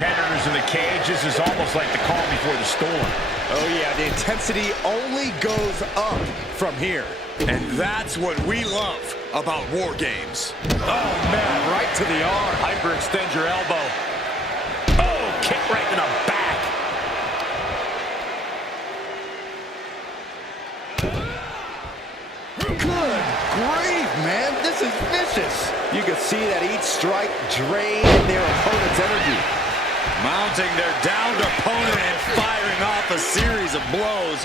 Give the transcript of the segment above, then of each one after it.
Competitors in the cage, this is almost like the calm before the storm. Oh yeah, the intensity only goes up from here. And that's what we love about War Games. Oh man, right to the arm. Hyperextend your elbow. Oh, kick right to the back. Good grief, man. This is vicious. You can see that each strike drained their opponent's energy. Mounting their downed opponent and firing off a series of blows.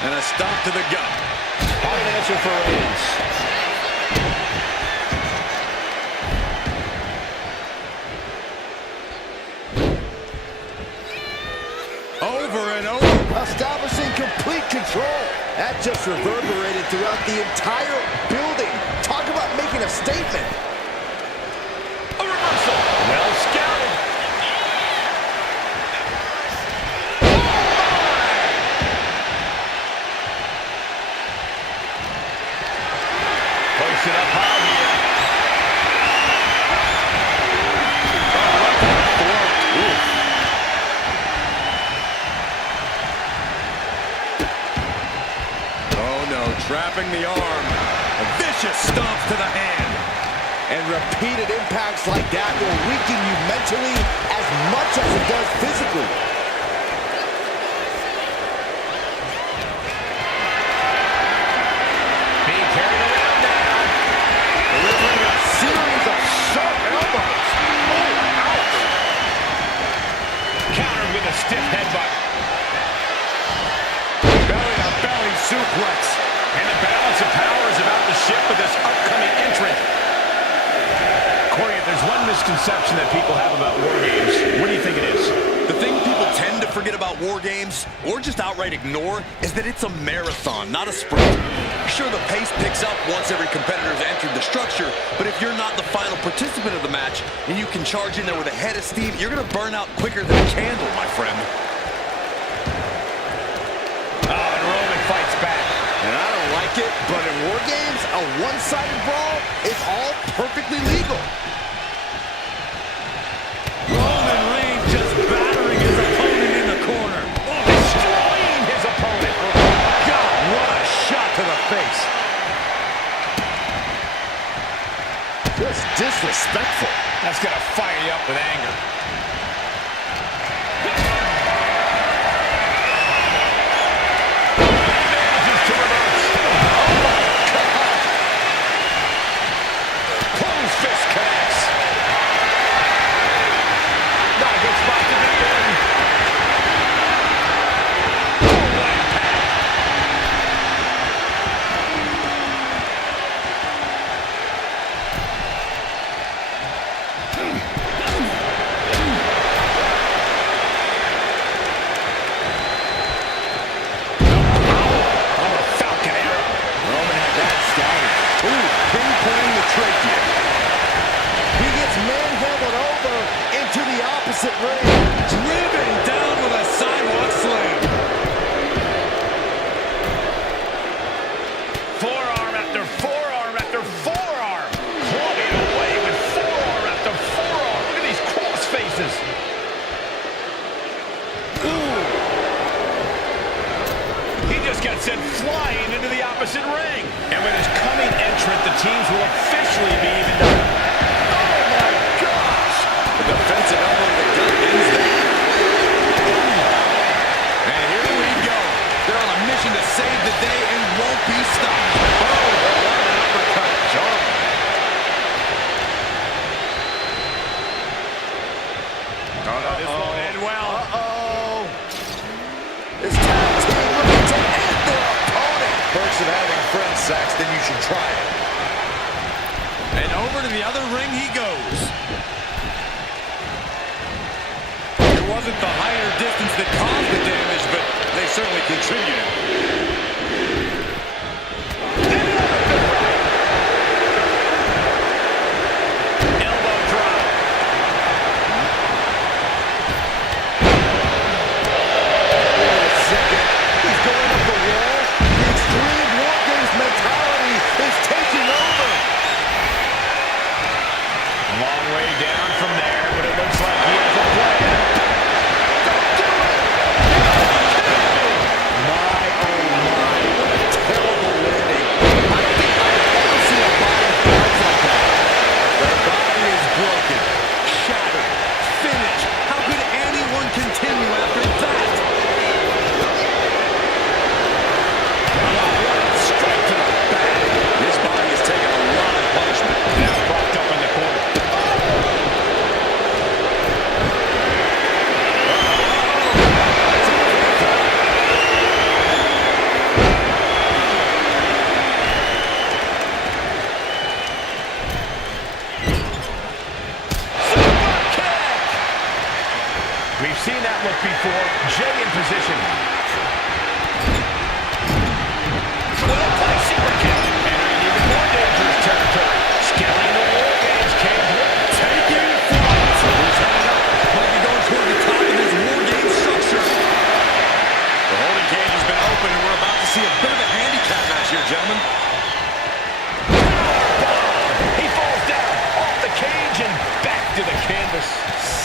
And a stomp to the gut. Hard answer for Reigns. Over and over. Establishing complete control. That just reverberated throughout the entire building. Talk about making a statement. A reversal. Well scouted. Push it up high here. Trapping the arm. A vicious stomp to the hand. And repeated impacts like that will weaken you mentally as much as it does physically. Being carried around now. Delivering a series of sharp elbows. Oh, ouch. Countered with a stiff headbutt. Belly-to-belly suplex. And the balance of power is about to shift with this upcoming entrant. Corey, if there's one misconception that people have about War Games, what do you think it is? The thing people tend to forget about War Games, or just outright ignore, is that it's a marathon, not a sprint. Sure, the pace picks up once every competitor has entered the structure, but if you're not the final participant of the match, and you can charge in there with a head of steam, you're going to burn out quicker than a candle, my friend. Oh, and Roman fights back. And I don't like it, but in War Games, a one-sided brawl is all perfectly legal. Roman Reigns just battering his opponent in the corner. Oh, destroying his opponent. God, what a shot to the face. Just disrespectful. That's going to fire you up with anger. Driven down with a sidewalk slam. Forearm after forearm after forearm. Clawing away with forearm after forearm. Look at these cross faces. Ooh. He just got sent flying into the opposite ring. And with his coming entrant, the teams will officially be evened up. Oh my gosh! The defensive elbow to the gut ends there. And here we go. They're on a mission to save the day and won't be stopped. Oh, what an uppercut. Sharp. This won't end well. This tag team looking to end their opponent. Perks of having friends, Saxton, you should try it. And over to the other ring he goes. It wasn't the height or distance that caused the damage, but they certainly contributed. Elbow drop. Wait a second. He's going up the wall. The extreme War Games mentality is taking over. Long way down from there, but it looks like he has a plan. that look before. Jay in position. Well played super kick. Entering even more dangerous territory. Scaling the War Games cage. Taking flight. He's hanging up. Might be going toward the top of this War Games structure. The holding cage has been open, and we're about to see a bit of a handicap match here, gentlemen. He falls down off the cage and back to the canvas.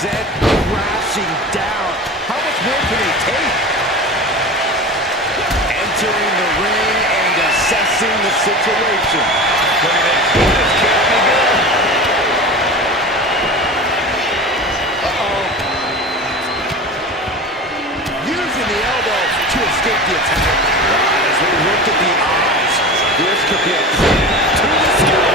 Set crashing down. How much more can they take? Entering the ring and assessing the situation. Look at this. This can't be good. Uh-oh. Using the elbow to escape the attack. As we look at the eyes, this could be a trap to the sky.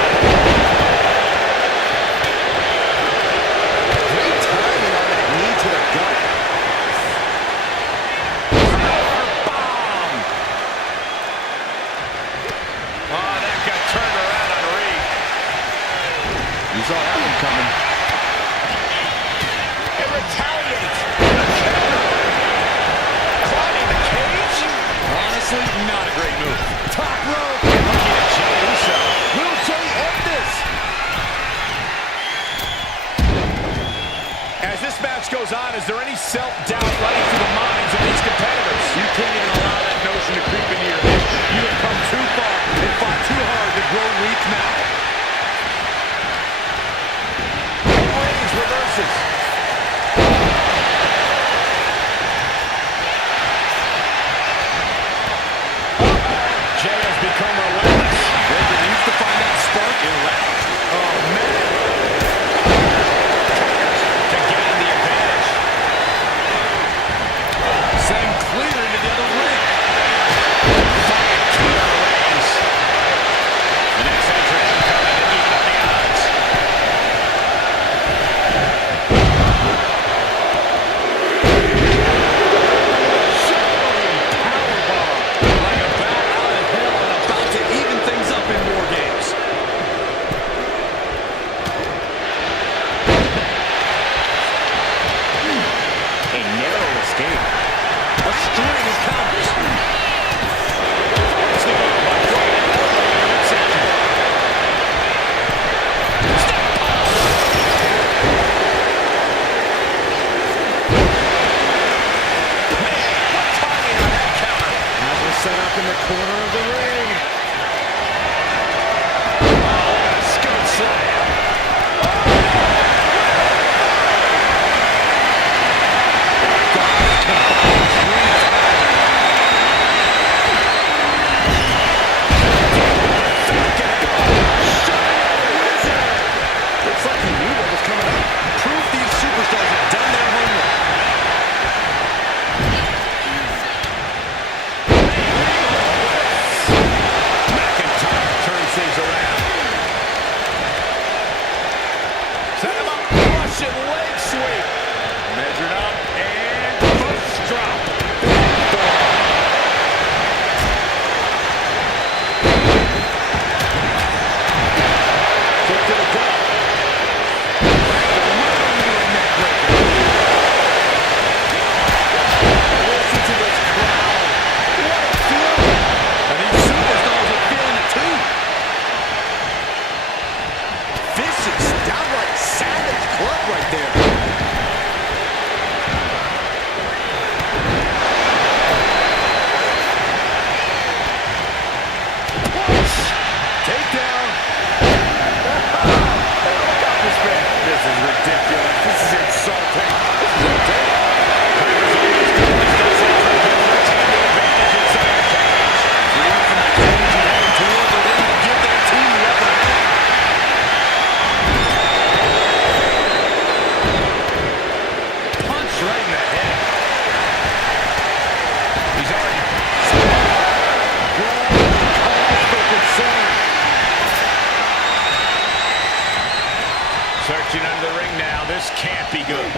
Great timing on that knee to the gut. Power bomb. Oh, that got turned around on Reed. You saw that one coming. It retaliates. Climbing the cage. Honestly, not a great move. Top rope. Looking at Jey Uso. Will Jey end this? As this match goes on, is there any self-doubt running through the minds of these competitors? You can't even allow that notion to creep into your head. You have come too far and fought too hard to grow weak now. Reigns reverses. Jey has become relentless. Baker needs to find that spark and rally. Oh, man. To gain the advantage. Send clear into the other ring. Fire kick on Reigns. The next entrant coming to even up the odds. Powerbomb. Like a bat out of hell and about to even things up in War Games. A narrow escape. A string of counters. Two by Roman early in the midsection. Step Man, what timing on that counter. As we're set up in the corner of the ring. Oh, scoop slam. Looks like he knew what was coming up. Proof these superstars have done their homework. McIntyre turns things around. Set him up. Russian leg sweep. Measured up and first drop. Kick to the gut. Listen to this crowd. What a feeling. And these superstars are feeling it too. Vicious, downright savage club right there. Push. Takedown. Hey, look out this man. This is ridiculous. This is insulting. This is a day. Punch right in the head. He's already searching under the ring now. This can't be good.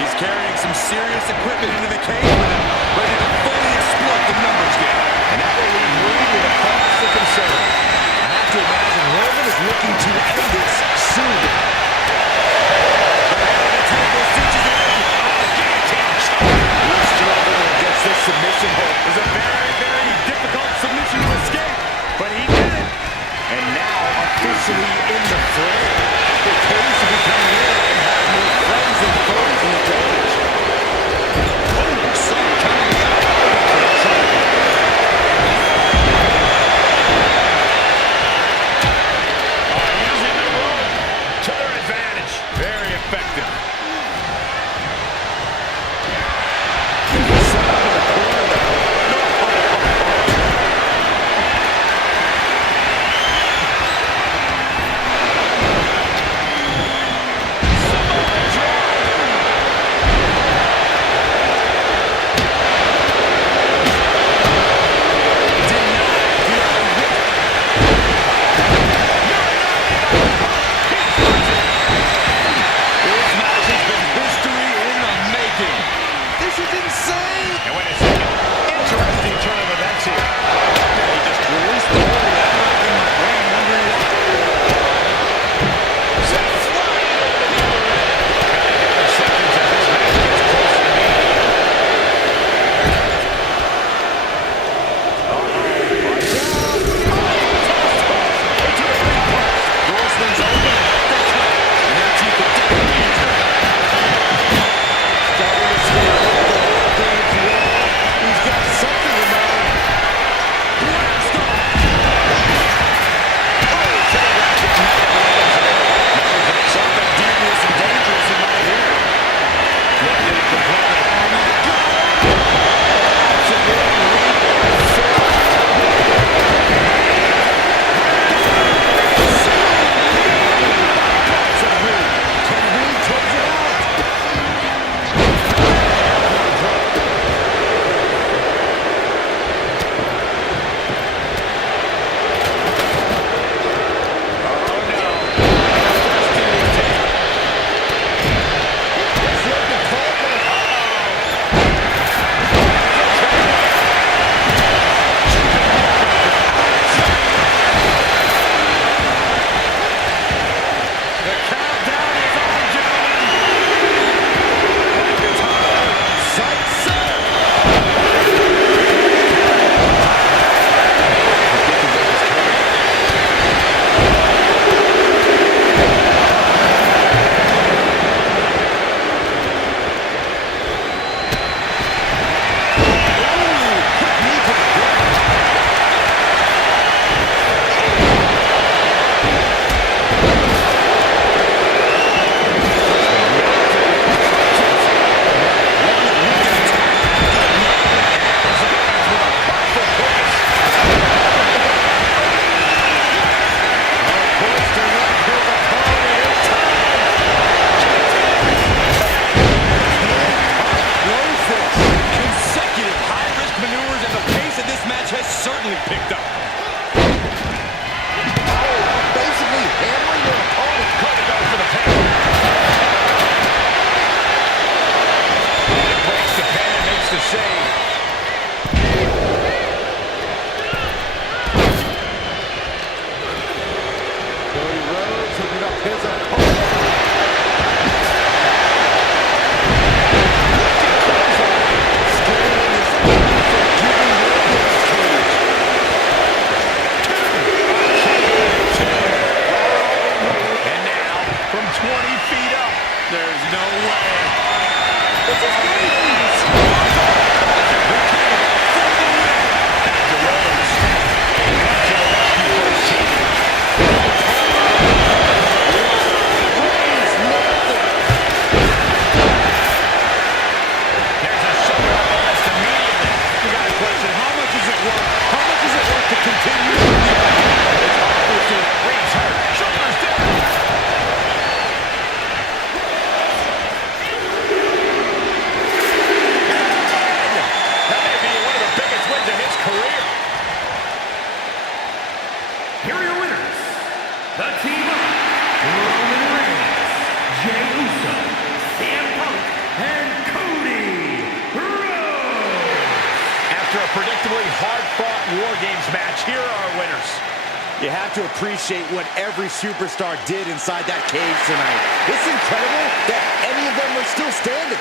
He's carrying some serious equipment into the cage with him, ready to fully exploit the numbers game. And that will leave Reed with a cause for concern. I have to imagine Roman is looking to end this soon. The head of the table stitches it in. officially in the fray. The cage should be coming in and have more friends than foes in the cage. Oh, saw it coming out. For the triangle. Using the rope to their advantage. Very effective. Set up in the corner now. This match has been history in the making. This is insane. And wait a second. Interesting turn of events here. He just released the hold. I'm racking my brain wondering why. Sent flying over to the other end. Counting down seconds as this match gets closer to being over. Horseman's open. They cut. And their teeth are definitely injured. Starting to see the whole game's wall. He's got something in mind. Blast off. Oh, telegraphed it immediately. Now he's got something devious and dangerous in mind here. Blended it completely. Oh, my God. Can we close it out? It's looking closer. The countdown is on, gentlemen. Like a timer. Sight set. Consecutive high-risk maneuvers, and the pace of this match has certainly picked up. Basically hammering their opponent. Going to go for the pin. It breaks the pin and makes the save. Cody Rhodes hooking up his opponent. Scaling his opponent from giving away his cage. And now, from 20 feet up, there's no way. It's a squeeze. Back to Rhodes. To the rescue for his team. There's a shoulder almost immediately. You got a question. How much is it worth? How much is it worth to continue? It's obviously Reigns hurt. Shoulders down. That may be one of the biggest wins in his career. Here are your winners, the team of Roman Reigns, Jey Uso, CM Punk, and Cody Rhodes. After a predictably hard-fought War Games match, here are our winners. You have to appreciate what every superstar did inside that cage tonight. It's incredible that any of them are still standing.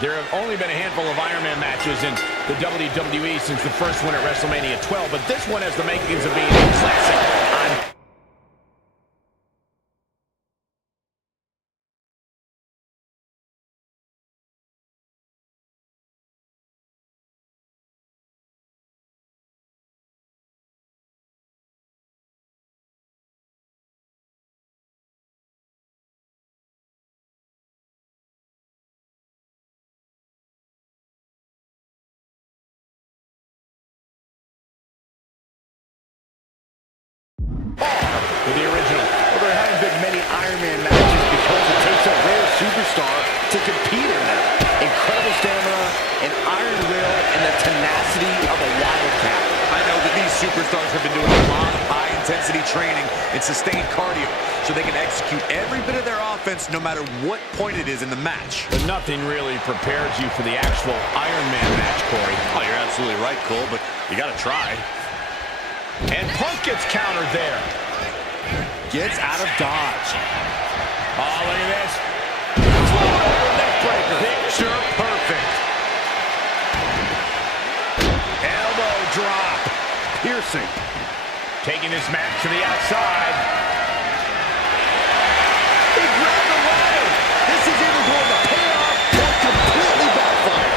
There have only been a handful of Iron Man matches in the WWE since the first one at WrestleMania 12, but this one has the makings of being a classic on... with the original. Well, there haven't been many Iron Man matches because it takes a rare superstar to compete in them. Incredible stamina, an iron will, and the tenacity of a wildcat. I know that these superstars have been doing a lot of high-intensity training and sustained cardio so they can execute every bit of their offense no matter what point it is in the match. But nothing really prepares you for the actual Iron Man match, Corey. Oh, you're absolutely right, Cole, but you got to try. And Punk gets countered there. Gets out of dodge. Oh, look at this. Float over neck breaker. Picture perfect. Elbow drop. Piercing. Taking this match to the outside. He grabbed the ladder. This is either going to pay off or completely backfire.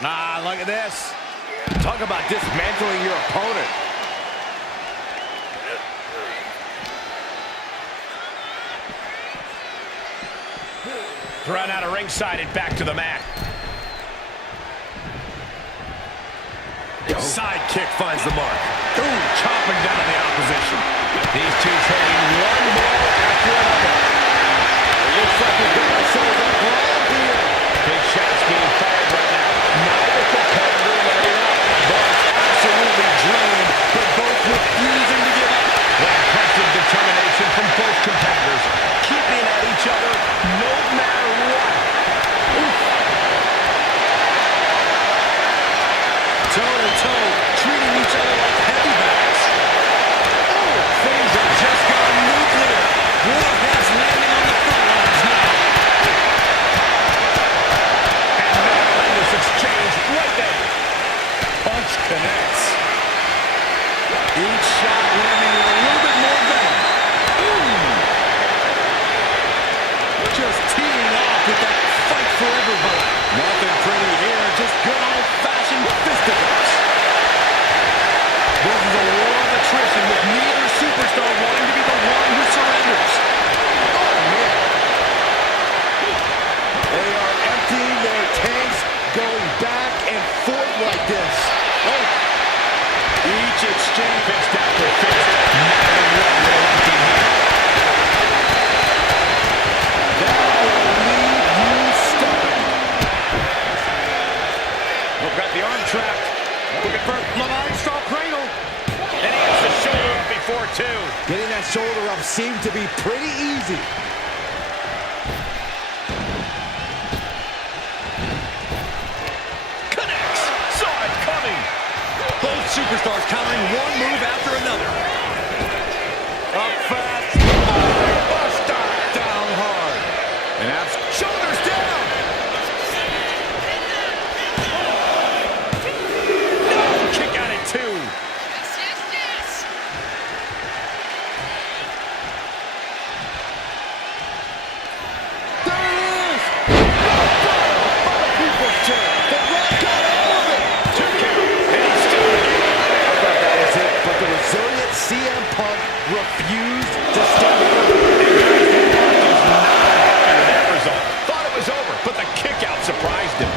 Ah, look at this. Talk about dismantling your opponent. Run out of ringside and back to the mat. Side kick finds the mark. Ooh, chopping down the opposition. These two trading one blow after another. It looks like we're going to show the ground here. Big shots being fired right now. Neither competitor letting up. Both absolutely drained, but both refusing to give up. That impressive determination from both competitors, keeping at each other no matter what. Oof. Toe-to-toe, treating each other like heavy bags. Oh, things have just gone nuclear. Warheads landing on the front lines now. And they'll end this exchange right there. Punch connects. Each shot landing with a little bit more venom. Just teeing off with that fight forever vibe. Nothing pretty here, just good old-fashioned fisticuffs. This is a war of attrition with neither superstar wanting to be the one who surrenders. Oh, man. They are emptying their tanks, going back and forth like this. Oh. Each exchange fist after fist. Never what will empty here. That will leave you stunned. We've got the arm trapped. Looking for Lamont Straw Cradle. And he has the shoulder up before two. Getting that shoulder up seemed to be pretty easy. Connects. Saw it coming. Both superstars countering one move after another. Up fast. Buster. Down hard. And abs. Shoulders down. No. Kick out at two. There it is! People's chair. The Rock got all of it. Two count. And he's still in. I thought that was it, but the resilient CM Punk refused to step up. He's not happy with that result. Thought it was over, but the kick out surprised him.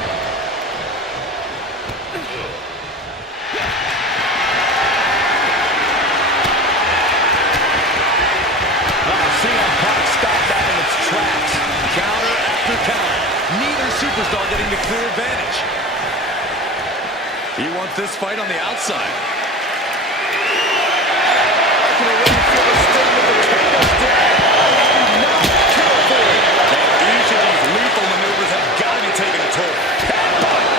CM Punk stopped that in its tracks. Counter after counter. Neither superstar getting the clear advantage. You want this fight on the outside. I can already feel the sting of the tables down. Not careful. And each of these lethal maneuvers have got to be taking a toll. Headbutt.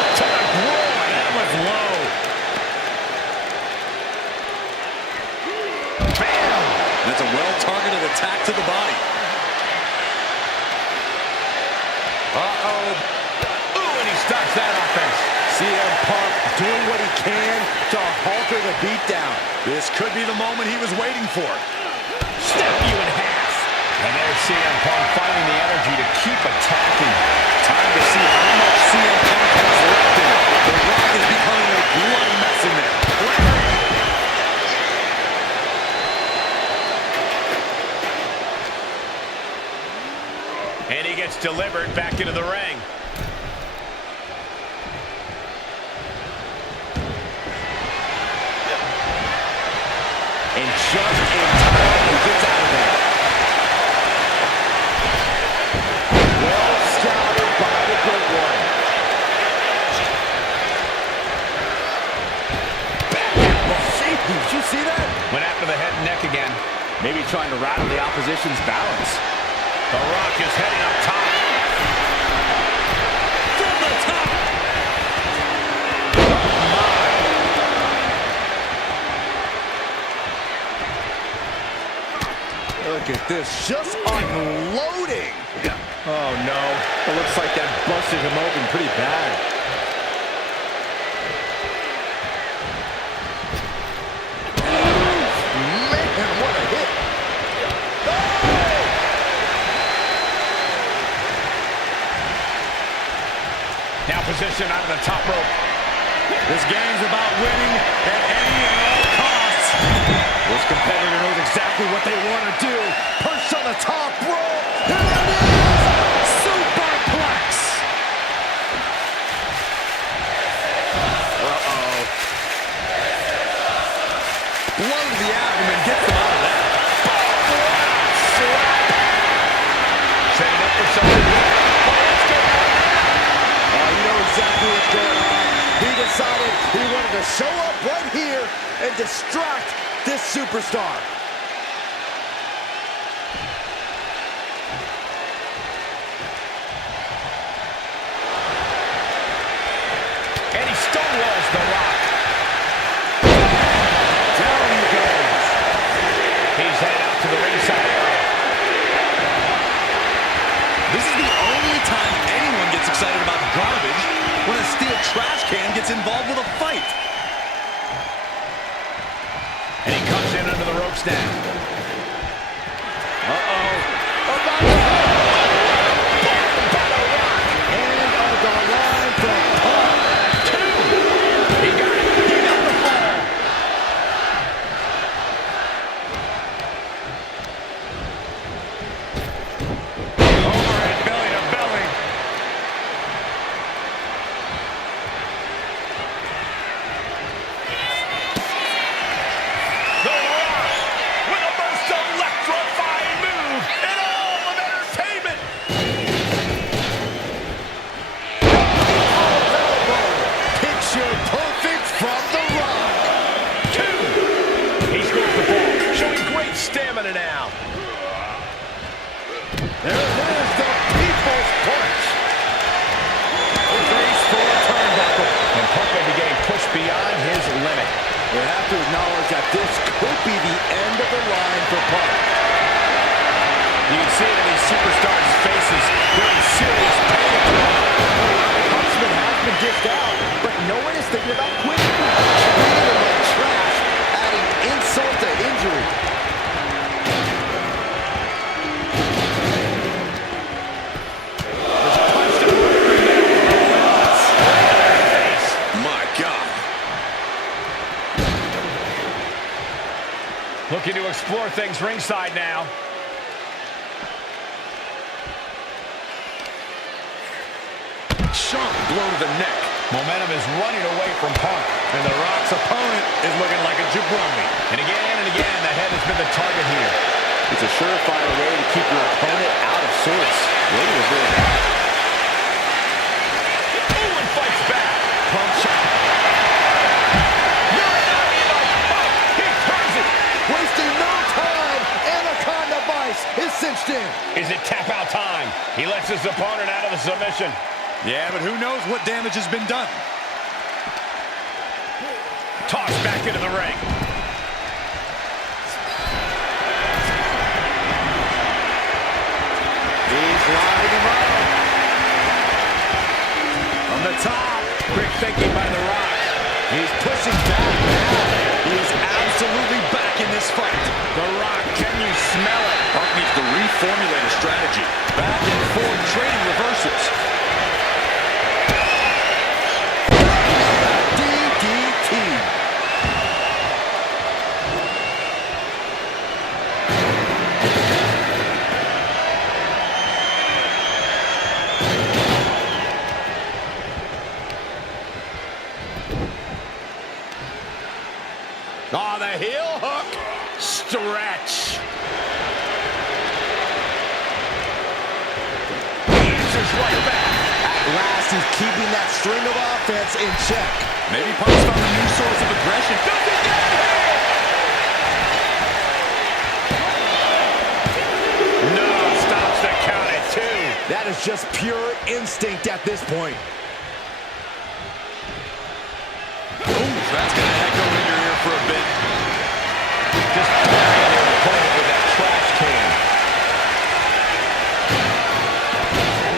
starts that offense. CM Punk doing what he can to halter the beatdown. This could be the moment he was waiting for. Step you in half. And there's CM Punk finding the energy to keep attacking. Time to see how much CM Punk has left in it. The Rock is becoming a bloody mess in there. And he gets delivered back into the ring. And just in time, he gets out of there. Well scouted by the Great One. Safety, did you see that? Went after the head and neck again. Maybe trying to rattle the opposition's balance. The Rock is heading up top. From the top. Look at this, just unloading. Oh, no. It looks like that busted him open pretty bad. Man, what a hit. Now positioned out of the top rope. This game's about winning at any and all costs. This competitor knows exactly what they want to do. Perched on the top rope. Here it is. Superplex. Uh-oh. Blow to the abdomen gets them out of that. Setting up for something good. You know exactly what's going on. He decided he wanted to show up right here and distract this superstar. And he stonewalls the Rock. Down he goes. He's headed out to the ringside area. This is the only time anyone gets excited about garbage when a steel trash can gets involved with a fight. And he comes in under the ropes now. Uh-oh. And on the line from Punk. He got it. He got the fall. Overhead belly to belly. The Rock with the most electrifying move in all of entertainment. Picture perfect from The Rock. He scores the ball, showing great stamina now. There it is, the People's Punch. Face for a turnbuckle. And Punk may be getting pushed beyond his limit. We have to acknowledge that this could be the end of the line for Punk. You can see it in these superstars' faces. They're in serious pain. Huntsman has been dished out, but no one is thinking about quitting. Treating them like trash, adding insult to injury. My God. Looking to explore things ringside now. Sharp blow to the neck. Momentum is running away from Punk. And The Rock's opponent is looking like a jabroni. And again, the head has been the target here. It's a surefire way to keep your opponent out of sorts. Really avoid that. Oh, and fights back. Pump shot. He turns it. Wasting no time. Anaconda Vice is cinched in. Is it tap out time? He lets his opponent out of the submission. Yeah, but who knows what damage has been done. Tossed back into the ring. He's lining him up. From the top. Quick thinking by The Rock. He's pushing back now. He is absolutely back in this fight. The Rock, can you smell it? Punk needs to reformulate a strategy. Back and forth, trading reversals. DDT. Oh, the heel hook. Stretch. Answers right back. At last, he's keeping that string of offense in check. Maybe Punk's found a new source of aggression. Does he get it? No, stops the count at 2. That is just pure instinct at this point. That's going to echo in your ear for a bit. Just burying your opponent with that trash can.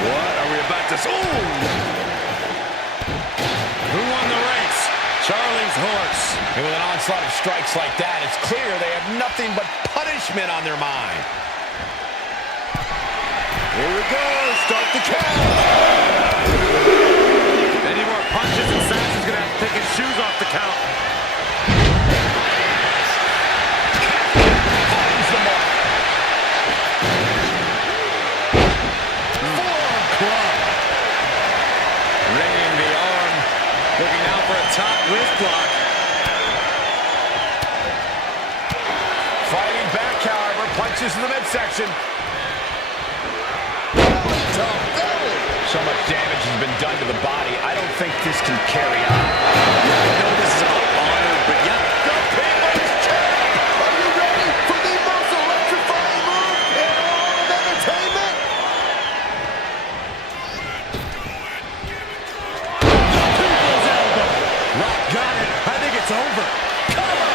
What are we about to... Ooh! Who won the race? Charlie's horse. And with an onslaught of strikes like that, it's clear they have nothing but punishment on their mind. Here we go. Start the count. Any more punches and Saxon's going to have to take his shoes off the count. Finds the mark. Forearm club. Ringing the arm. Looking out for a top wrist block. Fighting back, however, punches in the midsection. So much damage has been done to the body. I don't think this can carry on. I know this is about honor, but yeah. The People's Champ. Are you ready for the most electrifying move in all of entertainment? People's elbow. Rock got it. I think it's over. Cover.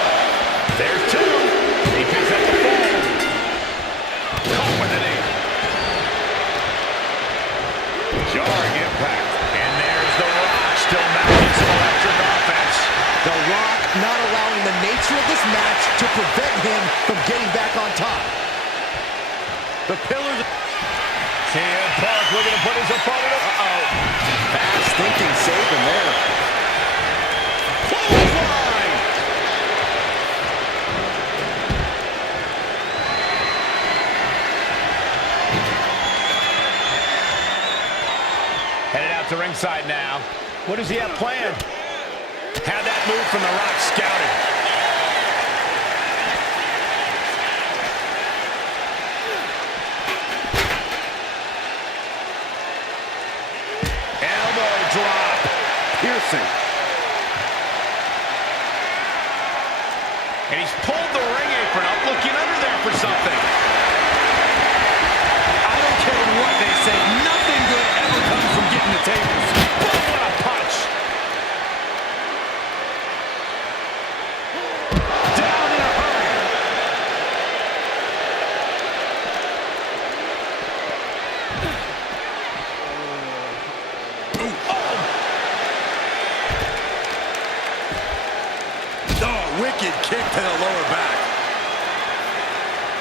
There's 2. He picks up the fall. Caught with an knee. Jarring impact. And there's The Rock still mounting some electric offense. The Rock not allowing the nature of this match to prevent him from getting back on top. The pillars... CM Punk looking to put his opponent up. Uh-oh. Fast thinking saved him there. Clothesline. Headed out to ringside now. What does he have planned? Had that move from The Rock scouted. Elbow drop. Piercing. And he's pulled the ring apron up, looking under there for something. I don't care what they say. Nothing good ever comes from getting the tables. Boom, what a punch. Down in a hurry. Oh, wicked kick to the lower back.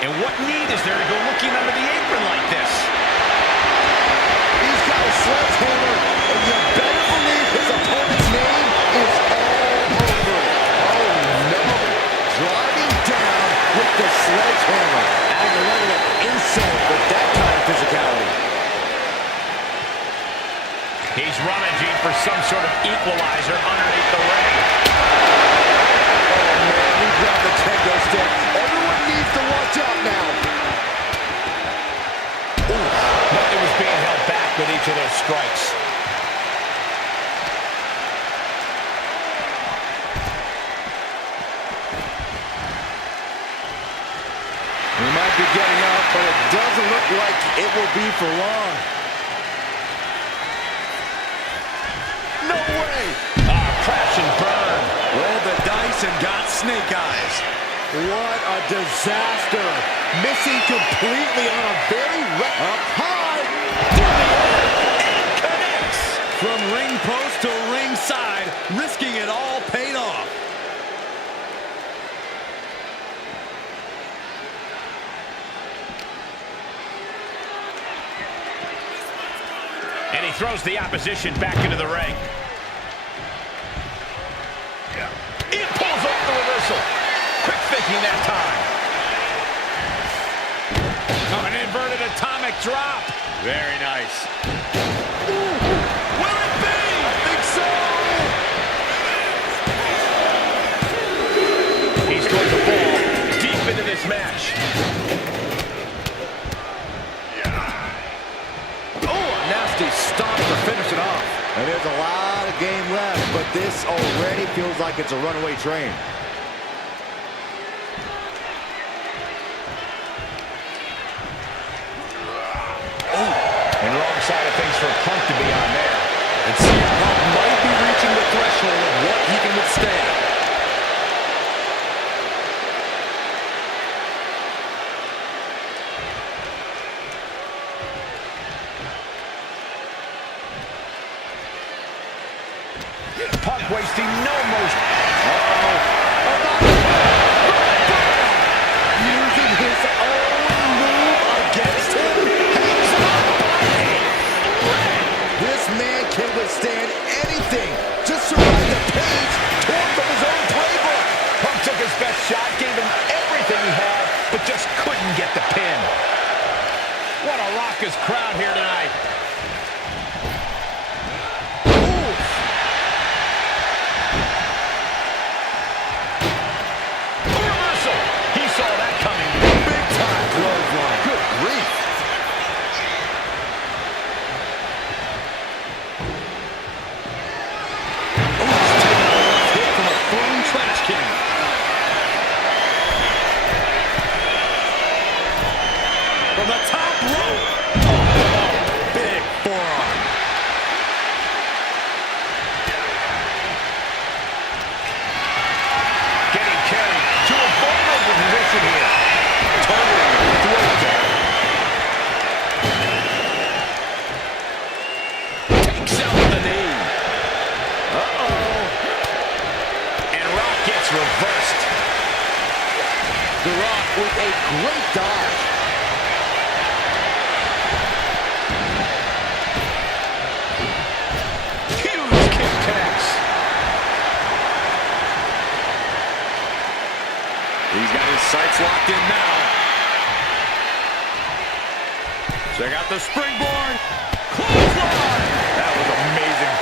And what need is there to go looking under the apron like this? He's got a sledgehammer, and you better believe his opponent's name is all over it. Oh, no. Driving down with the sledgehammer. Adding a level of insult with that kind of physicality. He's rummaging for some sort of equalizer underneath the ring. Oh, man, he grabbed the kendo stick. Everyone needs to watch out now. Ooh, nothing was being held back with each of those strikes. We might be getting up, but it doesn't look like it will be for long. No way! Crash and burn. Rolled the dice and got snake eyes. What a disaster. Missing completely on a very up high. And connects. From ring post to he throws the opposition back into the ring. He pulls off the reversal. Quick thinking that time. Oh, an inverted atomic drop. Very nice. Will it be? I think so. He's going to fall deep into this match. Nasty stop to finish it off. And there's a lot of game left, but this already feels like it's a runaway train. And wrong side of things for Punk to be on there. And CM Punk might be reaching the threshold of what he can withstand. Punk wasting no motion. Using his own move against him. This man can withstand anything. Just survive the page torn from his own playbook. Punk took his best shot, gave him everything he had, but just couldn't get the pin. What a raucous crowd here tonight. From the top rope. Big forearm. Getting carried to a vulnerable position here. Totally throws it. Takes out the knee. And Rock gets reversed. The Rock with a great dodge. He's got his sights locked in now. Check out the springboard. Clothesline. That was amazing.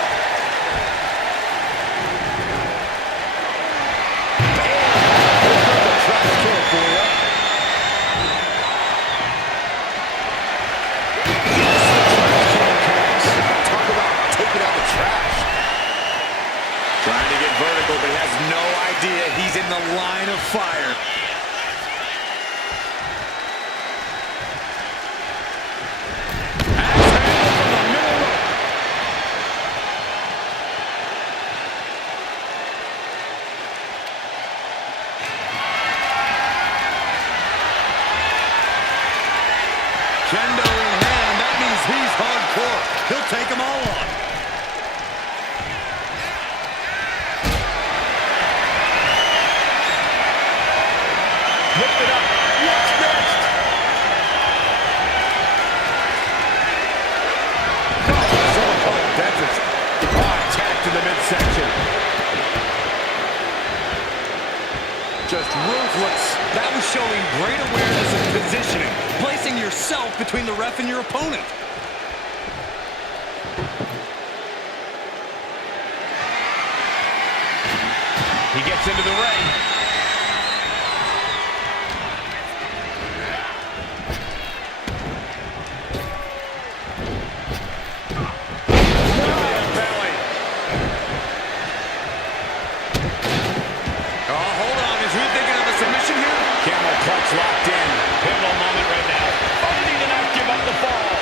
The trash can for you. Talk about taking out the trash. Trying to get vertical, but he has no idea he's in the line of fire. Kendo in hand, that means he's hardcore. He'll take them all on. Lift it up. What's next? Someone call a dentist. Attack to the midsection. Just ruthless. That was showing great awareness of positioning, placing yourself between the ref and your opponent. He gets into the ring. Belly. Oh, hold on. Is he thinking of a submission here? Camel clutch locked in. Pivotal moment right now. Fighting to not give up the fall.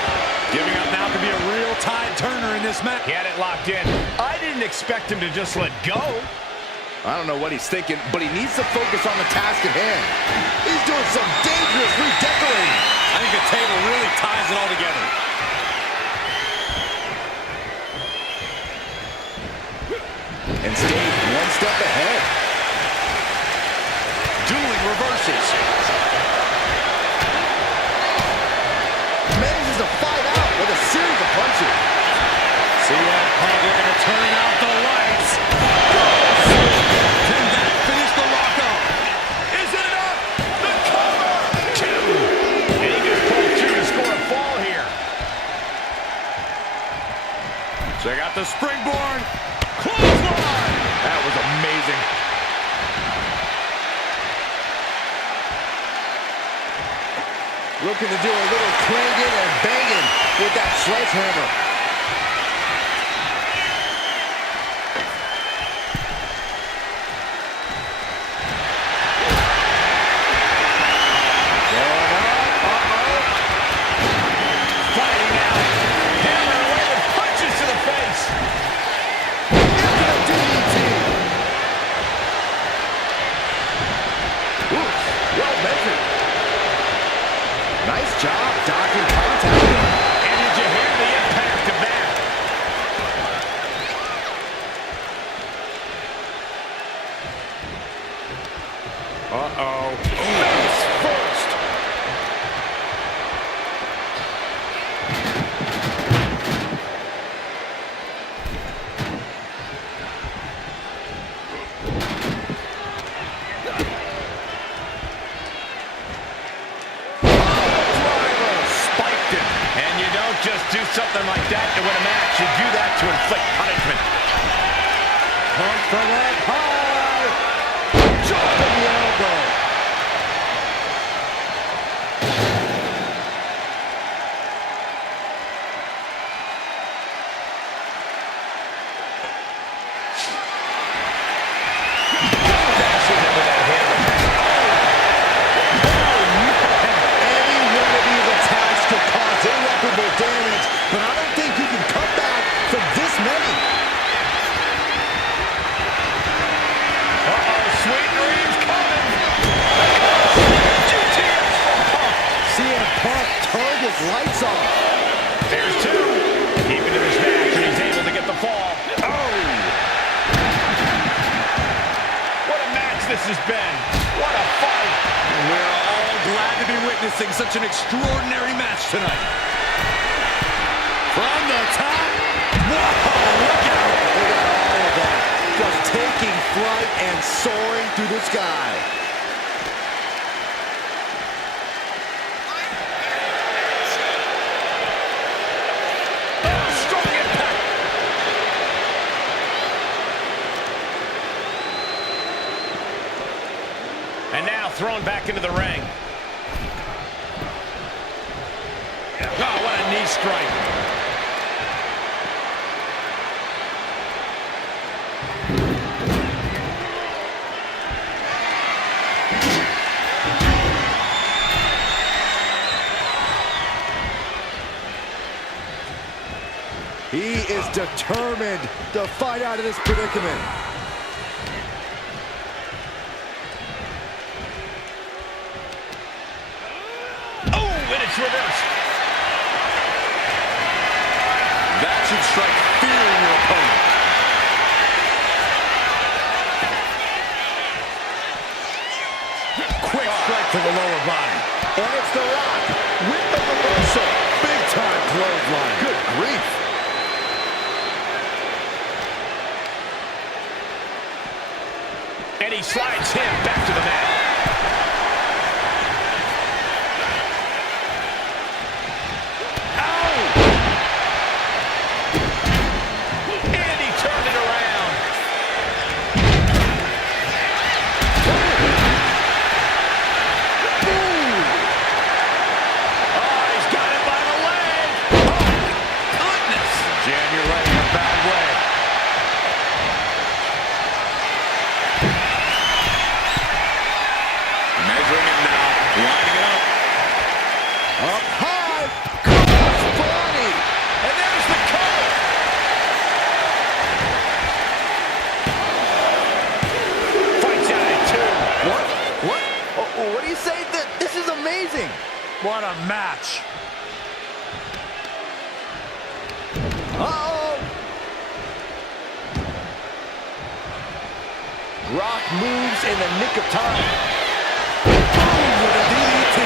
Giving up now could be a real tide turner in this match. He had it locked in. I didn't expect him to just let go. I don't know what he's thinking, but he needs to focus on the task at hand. He's doing some dangerous redecorating. I think the table really ties it all together. And stays one step ahead. Dueling reverses. Manages to fight out with a series of punches. Check out the springboard. Clothesline. That was amazing. Looking to do a little clanging and banging with that sledgehammer. Nice job dodging contact. And did you hear the impact of that? Uh-oh. Face first. Just do something like that to win a match. You do that to inflict punishment. Pump from up high. Jump in the elbow. Dashes it with that hammer. Any one of these attacks could cause irreparable damage, but I don't think you can come back from this many. Uh-oh, sweet dreams coming. GTS from Punk. CM Punk turned his lights off. There's two. Keeping to his match, and he's able to get the fall. Oh! What a match this has been. What a fight. We're all glad to be witnessing such an extraordinary match tonight. From the top. Whoa, look out. Look at all of that. Just taking flight and soaring through the sky. Oh, strong impact. And now thrown back into the ring. Oh, what a knee strike. He is determined to fight out of this predicament. Oh, and it's reversed. That should strike fear in your opponent. Quick strike to the lower body. And it's The Rock with the reversal. Big time clothesline. Good grief. And he slides him back to the mat. And he turned it around. Oh, he's got it by the leg. Oh, goodness. Jam your leg in a bad way. Measuring it now, lining it up. Up high. Cross body. And there's the cover. Fights out at two. What do you say? This is amazing. What a match. Uh-oh. Rock moves in the nick of time. Boom with a DDT.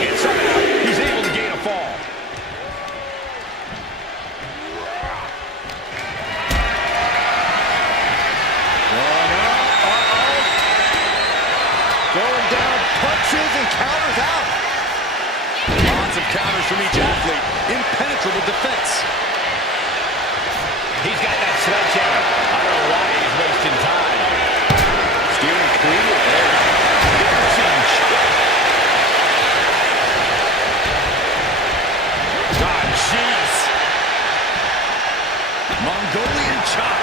And somehow he's able to gain a fall. Going up. Uh-oh. Going down, punches and counters out. from each athlete. Impenetrable defense. He's got that sledgehammer. I don't know why he's wasting time. Steering clear there. Piercing shot. Ah, jeez. Mongolian chop.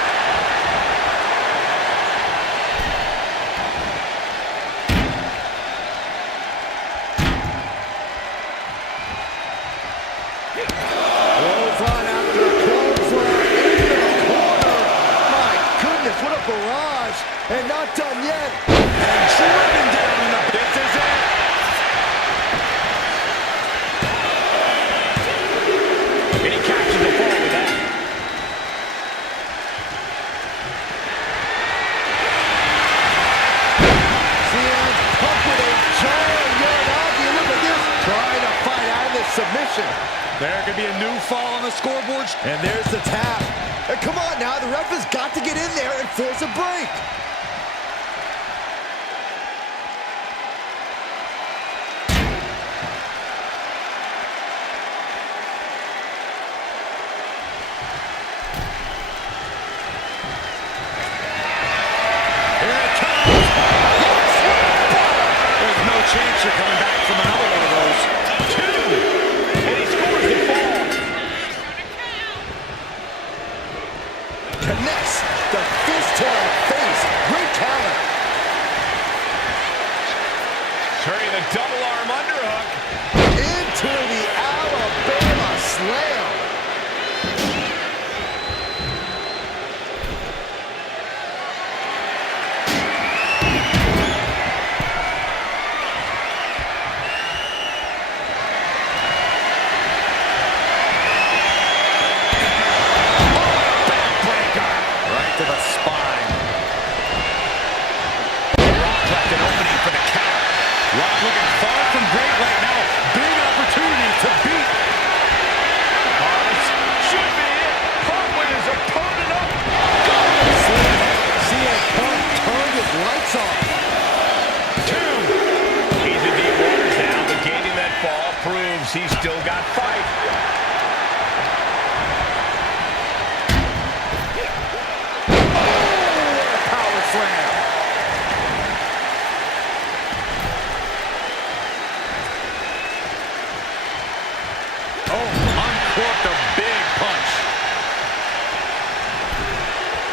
Clothesline after clothesline into the corner. My goodness, what a barrage. And not done yet. And driven down in the... This is it. And he catches the ball with that. CM Punk with a giant Uranagi. Look at this. Trying to fight out of this submission. There could be a new fall on the scoreboard. And there's the tap. And come on now, the ref has got to get in there and force a break. Here it comes. There's no chance you're coming back from another one of those. And he scores the ball. Connects the fist to the face. Great counter. Turning the double arm underhook. Into the Alabama slam. Right to the spine. Rock left an opening for the count. Rock looking far from great right now. Big opportunity to beat. Oh, this should be it. Punk with his opponent up. CM Punk turned his lights off. 2. He's in deep waters now, but gaining that fall proves he's still got fight. Power slam. Oh, uncorked a big punch.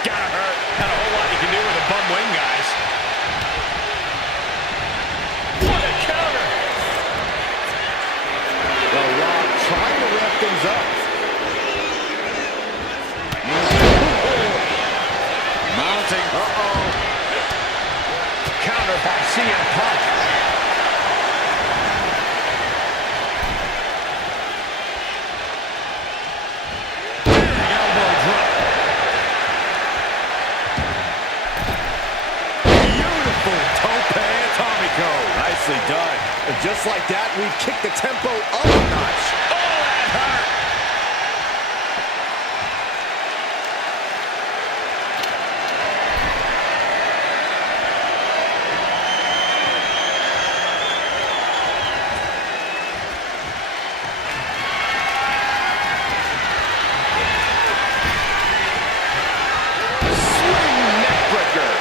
Gotta hurt. Not a whole lot you can do with a bum wing, guys. What a counter. The Rock trying to wrap things up. Mounting. Counter by CM Punk. Elbow drop. Beautiful tope atomico. Nicely done. And just like that, we kick the tempo up a notch. Oh, that hurt. Swing neckbreaker.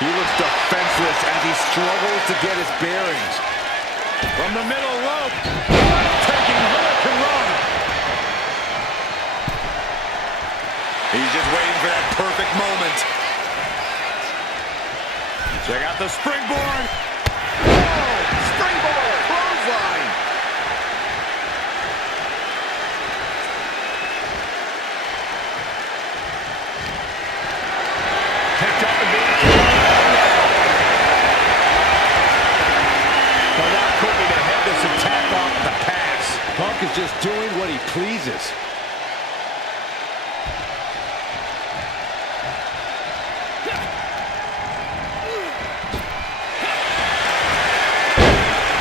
He looks defenseless as he struggles to get his bearings. From the middle rope. Taking Hurricane Run. He's just waiting for that perfect moment. Check out the springboard. Oh, springboard, clothesline. Picked up and being The Rock hoping to head this attack off the pass. Punk is just doing what he pleases.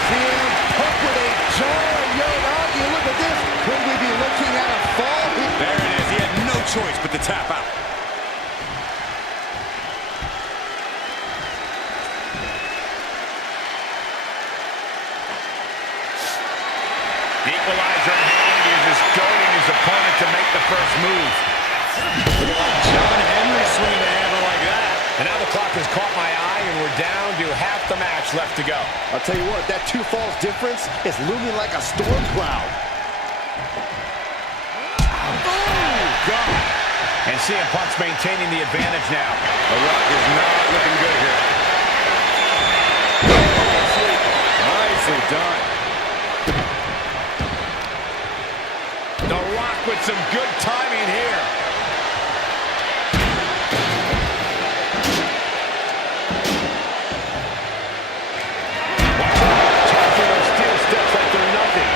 CM Punk with a giant Uranagi. Look at this. Could we be looking at a fall? There it is. He had no choice but to tap out. first move. John Henry swinging the handle like that. And now the clock has caught my eye, and we're down to half the match left to go. I'll tell you what, that 2 falls difference is looming like a storm cloud. Oh, God. And CM Punk's maintaining the advantage now. The Rock is not looking good here. Nicely done. The Rock with some good timing here. Watch out. Charging those steel steps like they're nothing.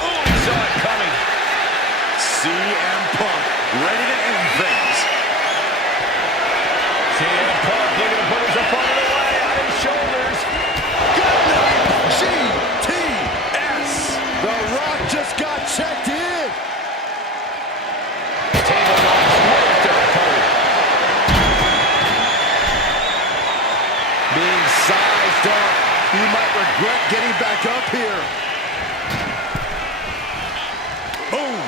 Oh, he saw it coming. CM Punk ready to end things. CM Punk looking to put his opponent away on his shoulders. Good night, GTS. The Rock just got checked in. Table knocks right at their opponent. Being sized up, you might regret getting back up here. Boom.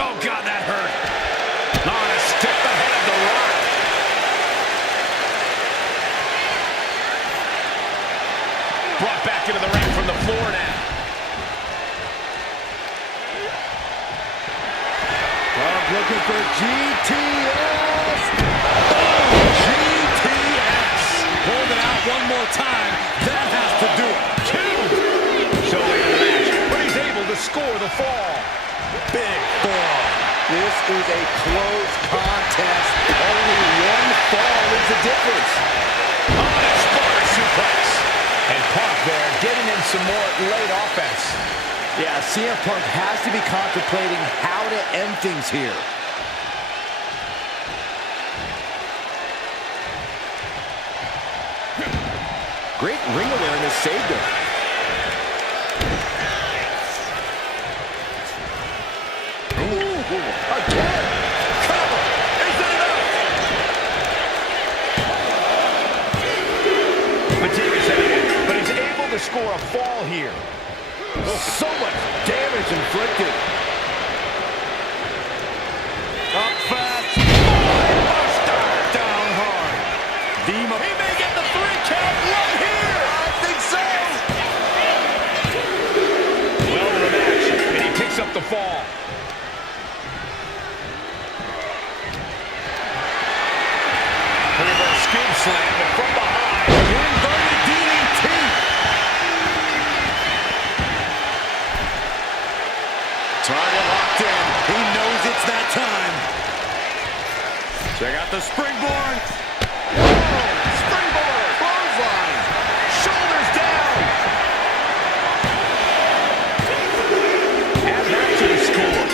Oh, God, that hurt. On a step ahead of The Rock. Brought back into the ring from the floor now. Punk looking for GTS. Oh, GTS. Hold it out one more time. That has to do it. 2. So late in the match, but he's able to score the fall. Big fall. This is a close contest. Only one fall is the difference. On a spot suplex. And Punk there getting in some more late offense. Yeah, CM Punk has to be contemplating how to end things here. Great ring awareness saved him. Again! Cover! Is that enough? Fatigue set in, but he's able to score a fall here. So much damage inflicted. Up fast. Buster down hard. He may get the 3 count right here. I think so. Well in the match, and he picks up the fall. Reverse scoop slam, and from behind, inverted DDT. Target locked in. He knows it's that time. Check out the springboard. Springboard. Clothesline. Shoulders down. Add that to the score.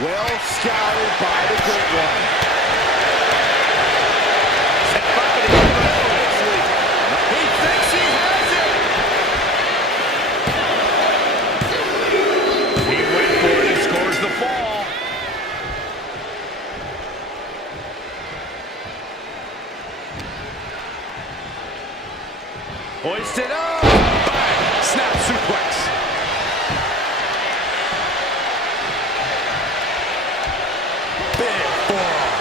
Well scouted by the Great One. He thinks he has it. He went for it and scores the fall. Hoisted up. Bang! Snap suplex. Big forearm.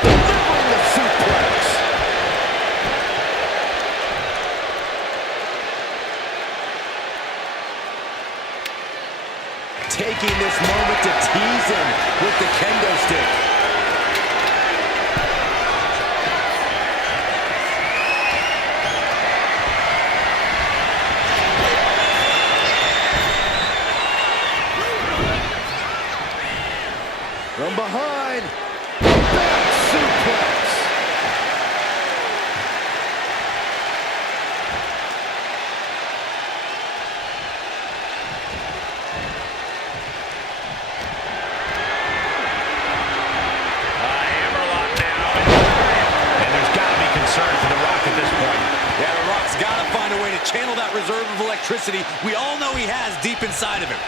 Delivering the suplex. Taking this moment to tease him with the kendo stick. From behind, back suplex. channel that reserve of electricity we all know he has deep inside of him.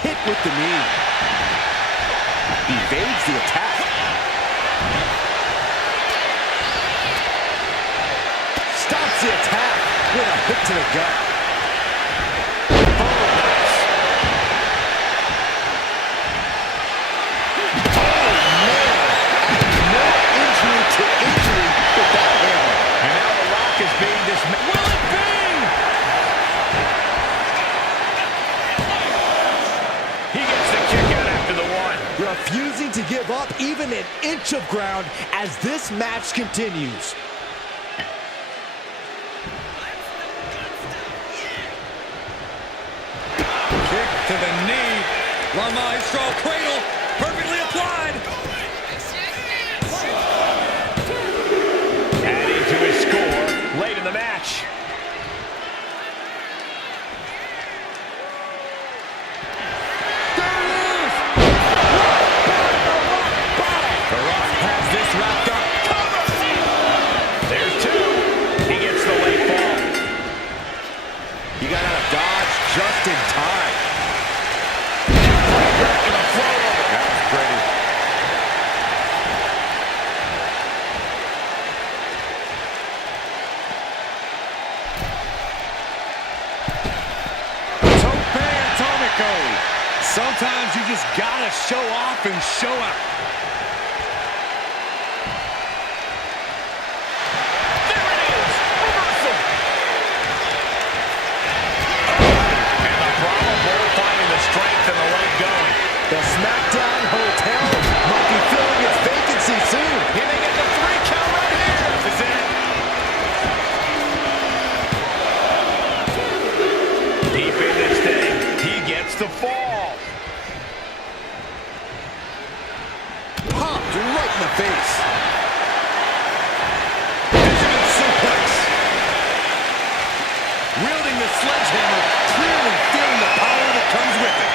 Hit with the knee. Evades the attack. Stops the attack with a hit to the gut. Refusing to give up even an inch of ground as this match continues. Kick to the knee. La Maestro cradle, perfectly applied. Adding to his score late in the match. Just in time. Back in the float over. That was pretty. Tope Atomico. Sometimes you just gotta show off and show out. Strength and the leg going. The SmackDown Hotel might be filling its vacancy soon. He may get the 3 count right here. This is it. Deep in this thing, he gets the fall. Popped right in the face. Digital suplex. Wielding the sledgehammer, clearly feeling the power that comes with it.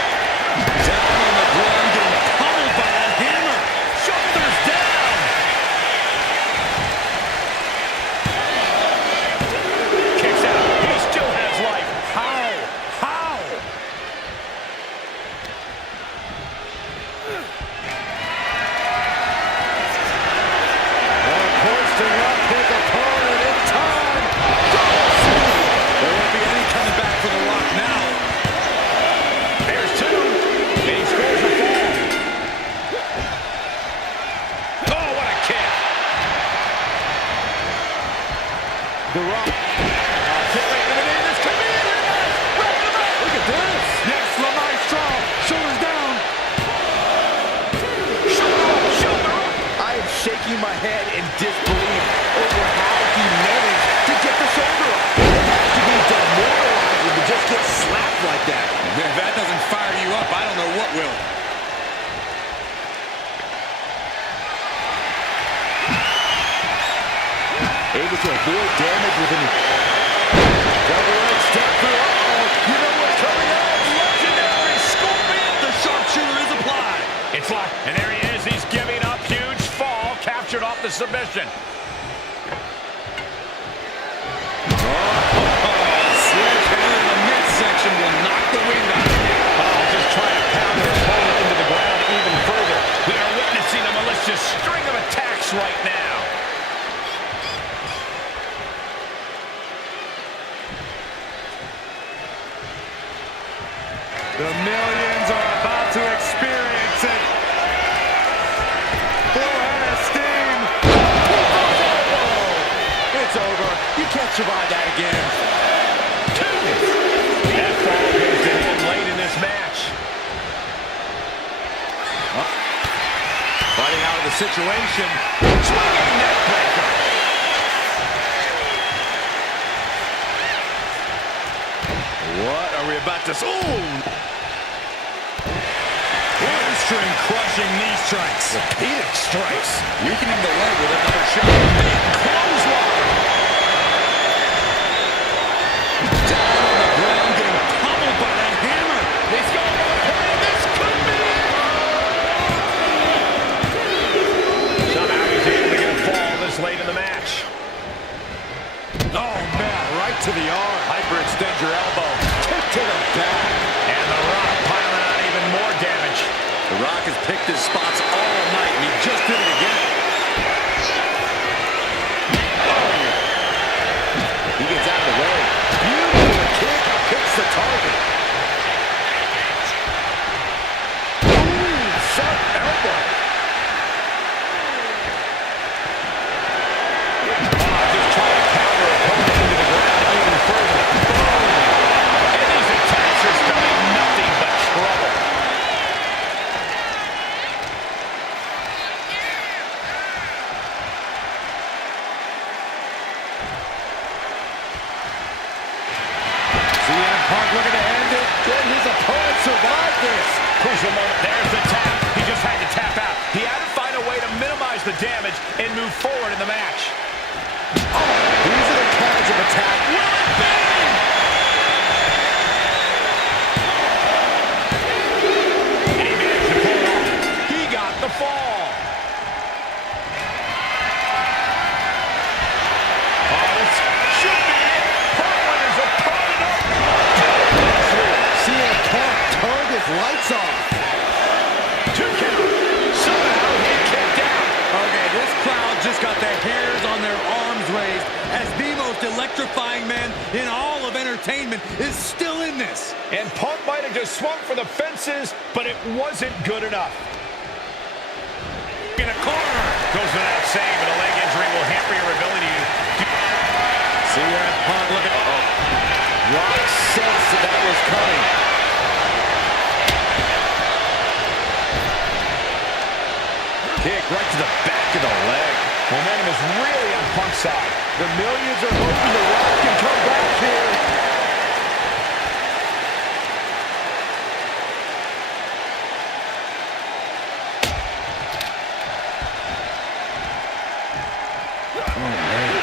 Down on the ground, getting pummeled by that hammer. Shoulders down. Kicks out. He still has life. How? How? Hoisting up his opponent in time. There won't be any coming back for The Rock now. There's 2. And he scores a fall. Oh, what a kick. The Rock. Can't wait for the name. This could be it. Here it is. Wrapping him up. Look at this. Yes, La Maestro. Shoulders down. Shoulder up. Shoulder up. I am shaking my head in disbelief over how he managed to get the shoulder up. It has to be demoralizing to just get slapped like that. If that doesn't fire you up, I don't know what will. Able to avoid damage with an double-edged step through. You know what's coming up. Legendary Scorpion. The sharpshooter is applied. It's locked. And there he is. He's giving up. Huge fall. Captured off the submission. Sledgehammer in the midsection will knock the wind out of you. Just trying to pound his opponent into the ground even further. We are witnessing a malicious string of attacks right now. The millions are about to experience it. Full head of steam. It's over. You can't survive that again. That fall goes to him late in this match. Fighting out of the situation. Swinging neck breaker. What are we about to... Ooh! Hamstring crushing knee strikes. Repeated strikes. Weakening the leg with another shot. Big clothesline. Down on the ground, getting pummeled by that hammer. He's going for the pin. This could be it. Somehow he's able to get a fall this late in the match. minimize the damage and move forward in the match. These are the kinds of attack. And he managed to pull it off. He got the fall. Oh, this should be it. Portland is a opponent up. CM Punk turned his lights off. 2 count. Somehow he kicked out. Okay, this crowd just got the hairs on their arms raised as the most electrifying man in all of entertainment is still in this. And Punk might have just swung for the fences, but it wasn't good enough. In a corner. Goes without saying, but a leg injury will hamper your ability to... CM Punk, look at... Rock sensed that was coming. Kick right to the back of the leg. Momentum is really on Punk's side. The millions are hoping the Rock can come back here. Oh, man.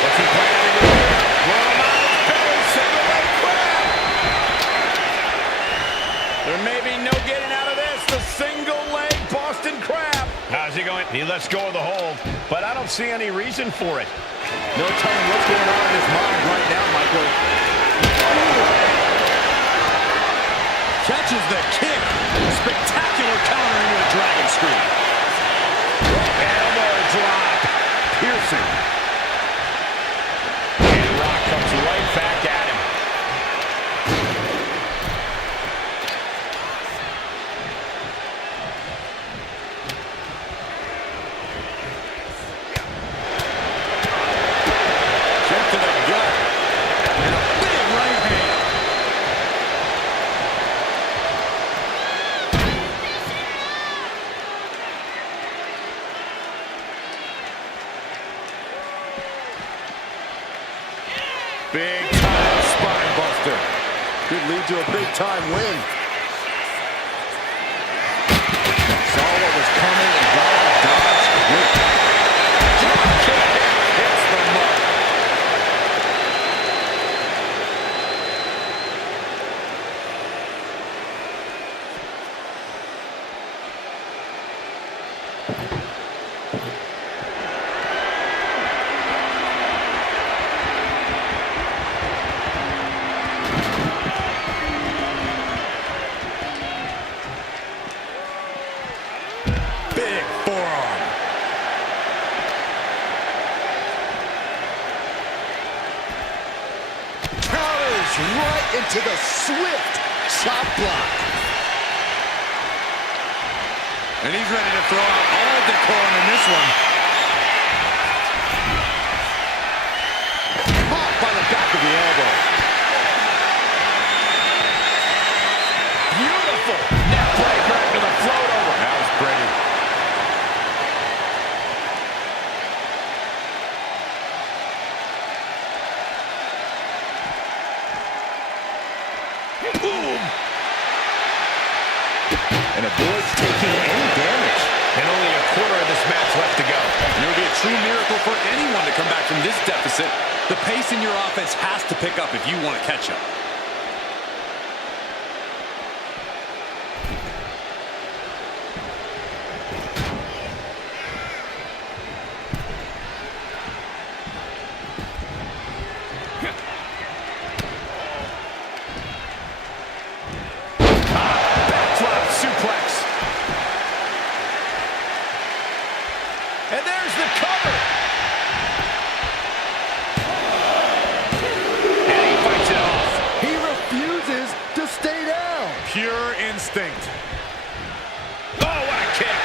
What's he planning to do? Roll him out of his belly. Single leg grab. There may be no getting out of this. The single leg Boston Crab. How's he going? He lets go of the hold, but I don't see any reason for it. No telling what's going on in his mind right now, Michael. Catches the kick. Spectacular counter into a dragon scream. Elbow drop. Piercing. And Rock comes right back at him. Kick to the gut. And a big right hand. Big time spine buster. Could lead to a big time win. Saw what was coming and got a dodge quick. Drop kick hits the mark. Big forearm. Counters right into the swift chop block. And he's ready to throw out all decorum in this one. Caught by the back of the elbow. Beautiful. Neck breaker into the float over. That was pretty. Boom. And avoids taking any damage. And only a quarter of this match left to go. And it would be a true miracle for anyone to come back from this deficit. The pace in your offense has to pick up if you want to catch up. Backflip suplex. And there's the cover. And he fights it off. He refuses to stay down. Pure instinct. Oh, what a kick.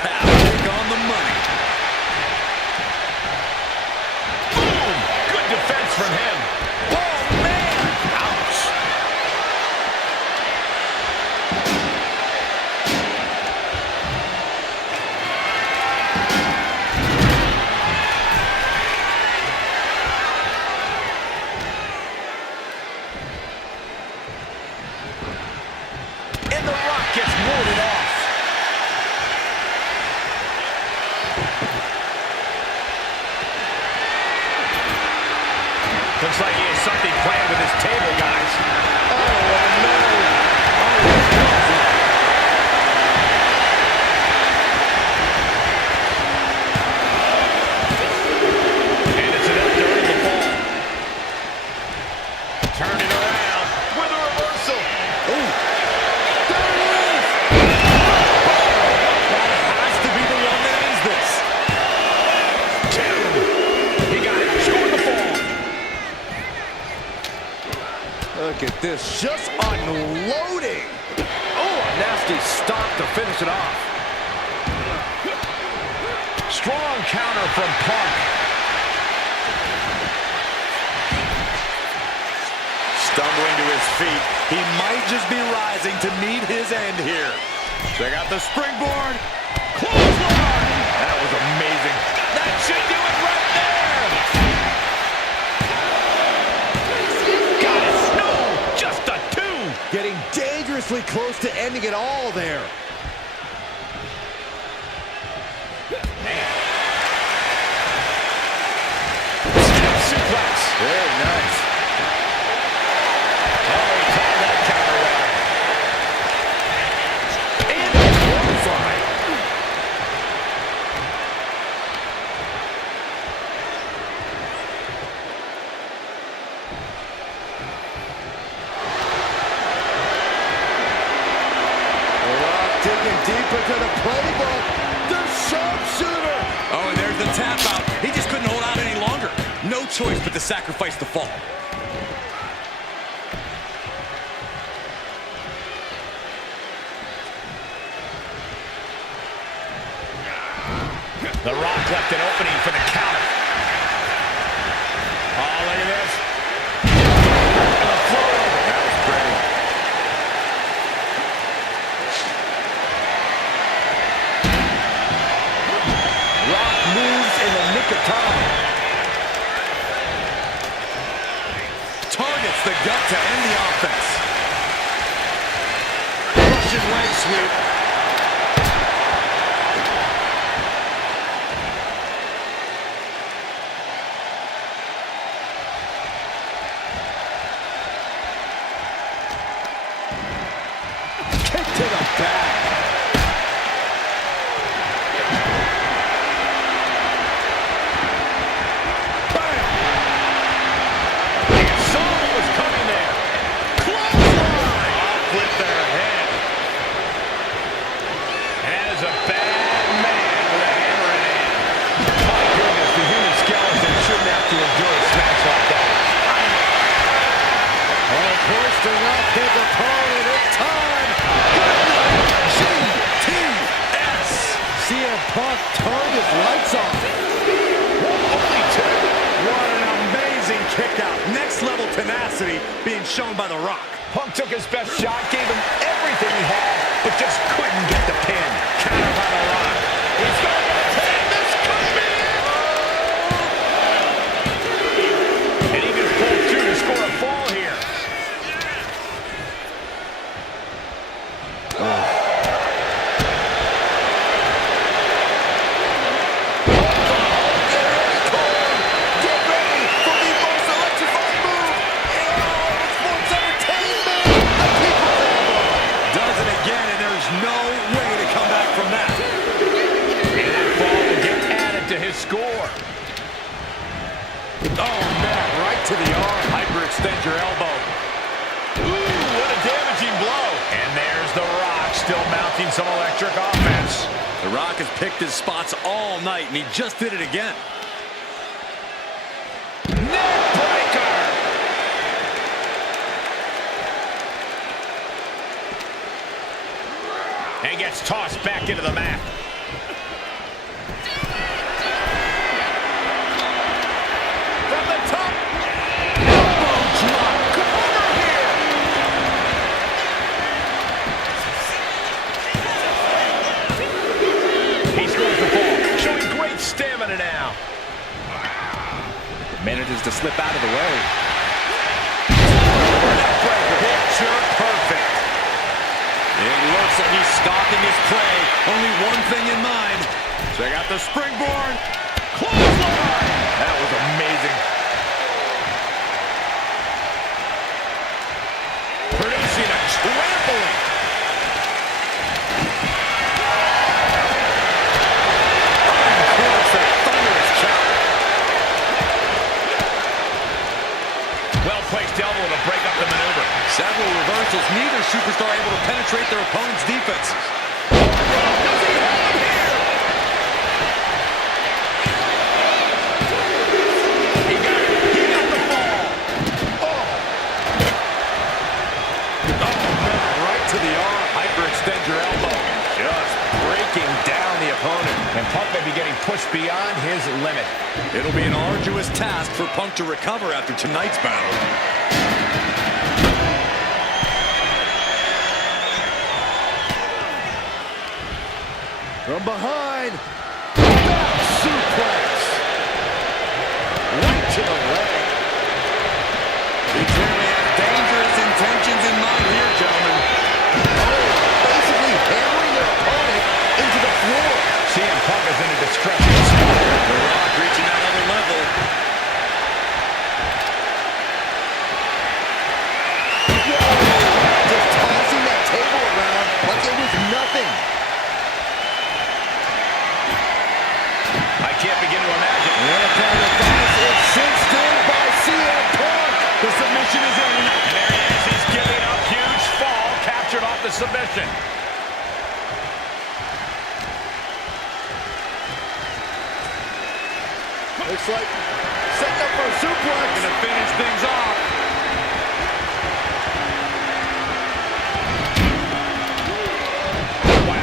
Tap kick on the money. Boom. Good defense from him. Oh, man. Ouch. something planned with his table, guys. Oh, no. And it's enough to earn the fall. Turn it around with a reversal. Ooh. There it is. That has to be the one that ends this. Two. He got it. Scored the fall. Look at this, just unloading. Oh, a nasty stop to finish it off. Strong counter from Punk. Stumbling to his feet. He might just be rising to meet his end here. Check out the springboard. Clothesline. That was amazing. That should do it right there. Got it. No, just a two. Getting dangerously close to ending it all there. Step suplex. Very nice. Oh, he called that counter well. And a clothesline. The Rock digging deep into the playbook. The sharpshooter. Oh, and there's the tap out. He just couldn't hold out any longer. No choice but to sacrifice the fall. The Rock left an opening for the counter. Oh, look at this. And a float over. That was pretty. Rock moves in the nick of time. Targets the gut to end the offense. Russian leg sweep. Kick to the back. Bam! You saw what was coming there. Clothesline. Off with their head. And that is a bad man with a hammer in hand. My goodness, the human skeleton shouldn't have to endure a smash like that. Oh, hoisting up his opponent. It's time. GTS. CM Punk turned his lights on. Only two. What an amazing kick out. Next level tenacity being shown by The Rock. Punk took his best shot, gave him everything he had, but just couldn't get the pin. Counter by The Rock. He's going to take this. Could be it. And he just pulled through to score a fall here. Get ready for the most electrifying move in all of sports entertainment. The people's elbow. Does it again, and there's no way to come back from that. And that fall will get added to his score. Oh, man, right to the arm. Hyperextend your elbow. Ooh, what a damaging blow. And there's The Rock still mounting some electric offense. The Rock has picked his spots all night, and he just did it again. Neck breaker. And gets tossed back into the mat. From the top. Elbow drop. Come over here. He scores the fall, showing great stamina now. Manages to slip out of the way. Picture perfect. It looks like he's stalking his prey. Only one thing in mind. Check out the springboard. Clothesline. That was amazing. well-placed elbow to break up the maneuver. Several reversals, neither superstar able to penetrate their opponent's defenses. Does he have him here? He got it. He got the fall. Oh, man, right to the arm. Hyperextend your elbow. Just breaking down the opponent. And Punk may be getting pushed beyond his limit. It'll be an arduous task for Punk to recover after tonight's battle. From behind, back suplex. Right to the leg. He clearly has dangerous intentions in mind here, gentlemen. Oh, basically hammering their opponent into the floor. CM Punk is in a distressing spot. The Rock reaching that other level. Just tossing that table around like it was nothing. I can't begin to imagine. What a kind of boss is cinched in by CM Punk. The submission is in. And there he is. He's giving a huge fall. Captured off the submission. Looks like setting up for a suplex. Gonna finish things off.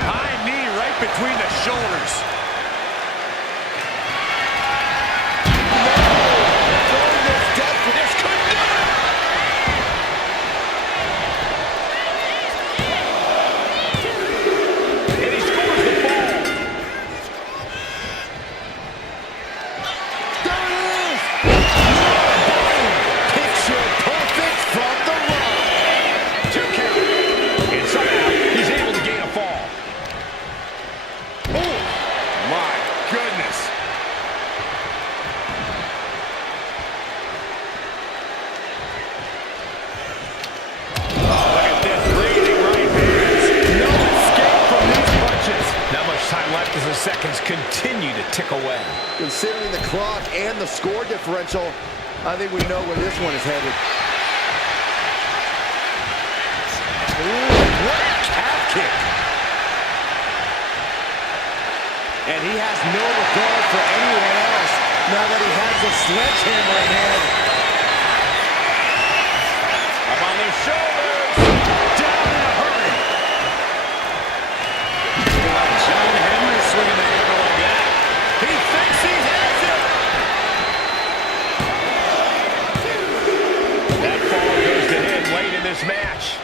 High knee right between the shoulders. Throwing this death. This could do it. And he scores the ball. There it is. Picture perfect from the Rock. 2 count. And somehow he's able to gain a fall. Oh, my goodness. Oh, look at this. Breathing right hands. No escape from these punches. Not much time left as the seconds continue to tick away. Considering the clock and the score differential, I think we know where this one is headed. Ooh, what a calf kick. And he has no regard for anyone else now that he has the sledgehammer in hand. Up on their shoulders. Down in a hurry. John Henry swinging the hammer like that. He thinks he has it. That fall goes to him late in this match.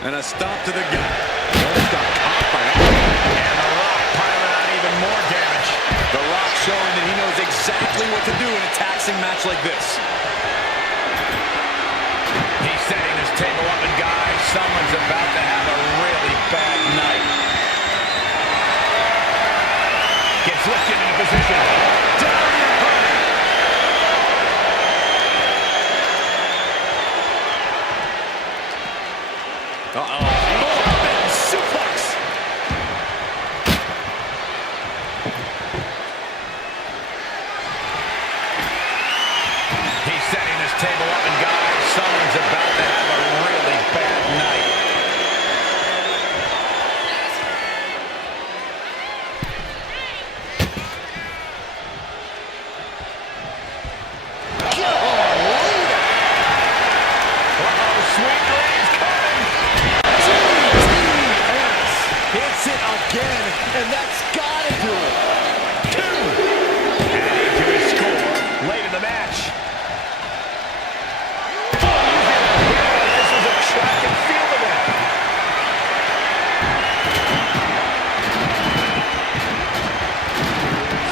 And a stop to the gut. Almost got caught by that. And The Rock piling on even more damage. The Rock showing that he knows exactly what to do in a taxing match like this. He's setting this table up, and guys, someone's about to have a really bad night. Gets lifted into position. Down in a hurry. Uh-oh. Suplex. He's setting this table up, and guys, someone's about to have a really bad night. Uh-oh, sweet dreams coming. Hits it again, and that's gotta do it. 2. Adding to his score late in the match. This was a track and field event.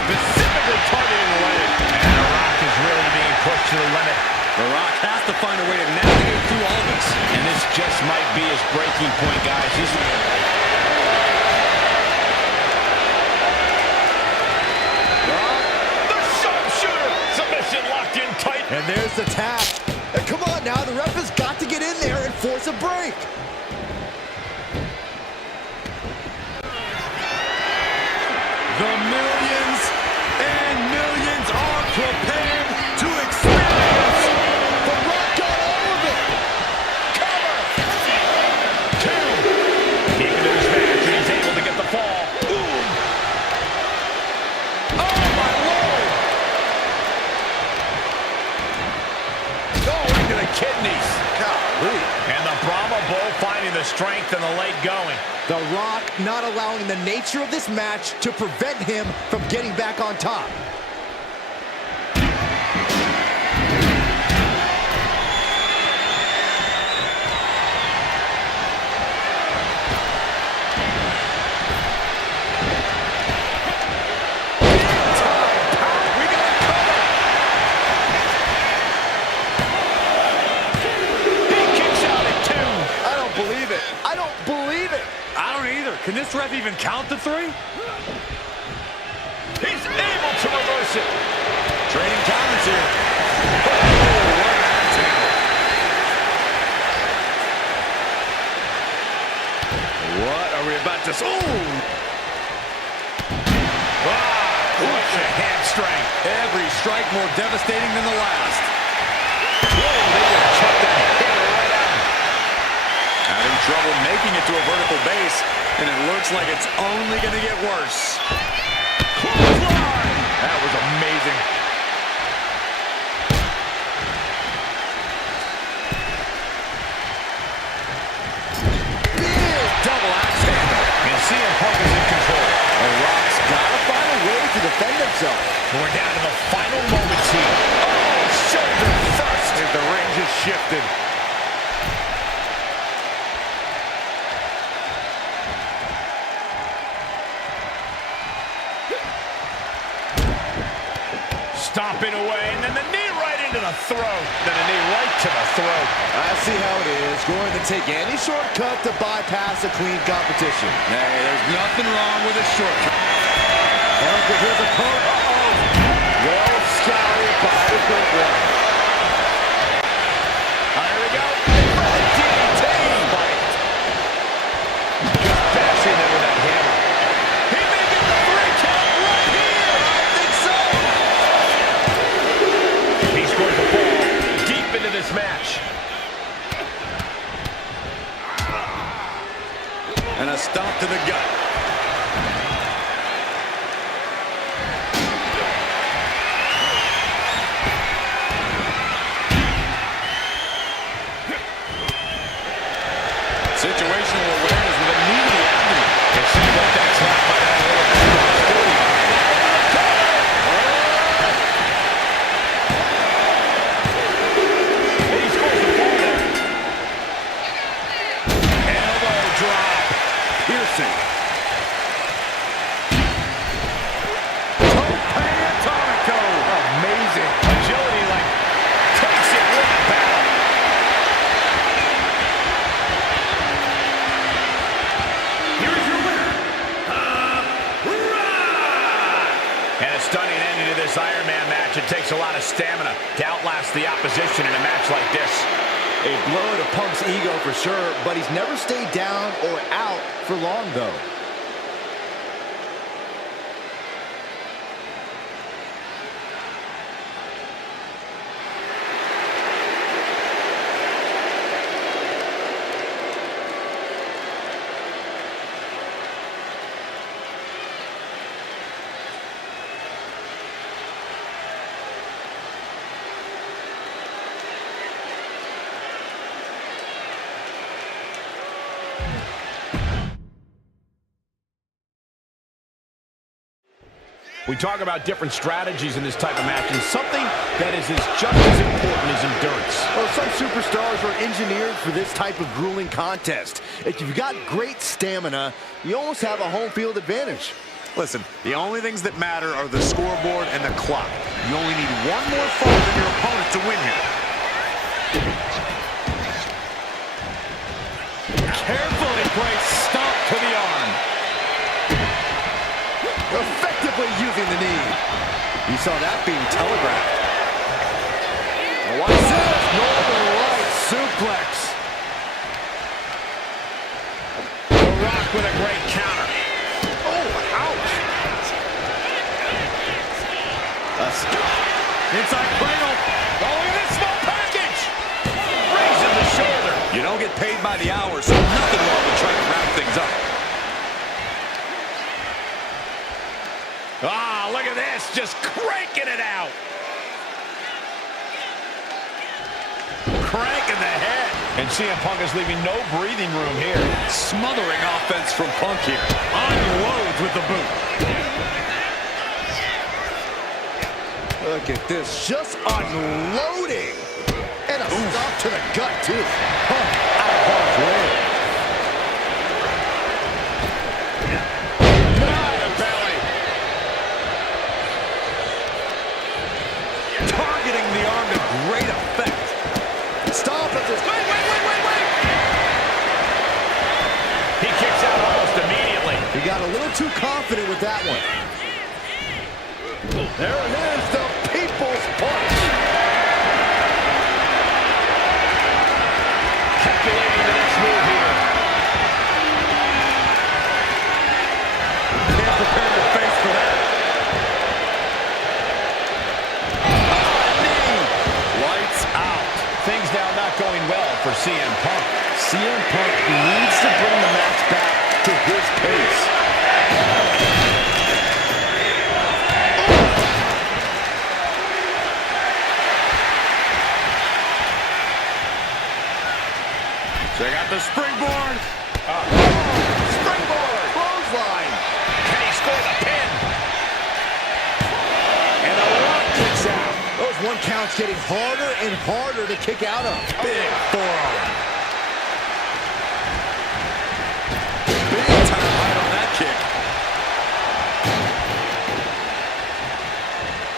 Specifically targeting the leg. And The Rock is really being pushed to the limit. The Rock has to find a way to navigate through all this. And this just might be his breaking point, guys. The sharpshooter! Submission locked in tight. And there's the tap. And come on now, the ref has got to get in there and force a break. The millions and millions are strength and the leg going. The Rock not allowing the nature of this match to prevent him from getting back on top. Can this ref even count the 3? He's able to reverse it. Trading counters here. Oh, what an axe handle. What are we about to... Oh! What a hamstring. Every strike more devastating than the last. Whoa, they just chucked that hit right out. Having trouble making it to a vertical base. And it looks like it's only going to get worse. Clothesline! That was amazing. Big double axe handle. And CM Punk is in control. The Rock's got to find a way to defend himself. We're down to the final moments here. Oh, shoulder first. And the ring just shifted. Stomping away, and then the knee right into the throat. Then a knee right to the throat. I see how it is. Going to take any shortcut to bypass a clean competition. Hey, there's nothing wrong with a shortcut. Here's his opponent. Uh-oh. Well scouted by the Great One. Here we go. DDT. Just bashing him with that hammer. He may get the 3 count right here. I think so. He scores the ball deep into this match. And a stomp to the gut. Situational awareness with a knee to the abdomen. It seems like that slap might have a little. He scores the ball there. Elbow drop. Piercing. Atomico. Amazing. Agility like takes it with the battle. Here is your winner, Rock! And a stunning ending to this Iron Man match. It takes a lot of stamina to outlast the opposition in a match like this. A blow to Punk's ego for sure, but he's never stayed down or out for long, though. We talk about different strategies in this type of match, and something that is just as important as endurance. Well, some superstars are engineered for this type of grueling contest. If you've got great stamina, you almost have a home field advantage. Listen, the only things that matter are the scoreboard and the clock. You only need one more fall than your opponent to win here. Carefully placed stomp to the arm. Effectively using the knee. You saw that being telegraphed. What's this? Northern Light suplex. The Rock with a great counter. Oh, ouch. Inside cradle. Oh, in this small package. Raising the shoulder. You don't get paid by the hour, so nothing wrong with trying to wrap things up. Ah, look at this, just cranking it out. Cranking the head. And And CM Punk is leaving no breathing room here. Smothering offense from Punk here. Unloads with the boot. Look at this, just unloading. And a stop to the gut, too. Punk out of harm's way. Knee to belly. Targeting the arm to great effect. Stop at this. Wait. He kicks out almost immediately. He got a little too confident with that one. There it is, the People's Punch. Calculating the next move here. Can't prepare your face for that. Knee. Lights out. Things now not going well for CM Punk. CM Punk needs to bring the match back to his pace. Check out the springboard. Springboard, clothesline. Can he score the pin? And a rock kicks out. Those one counts getting harder and harder to kick out of. Big forearm. Big time height on that kick.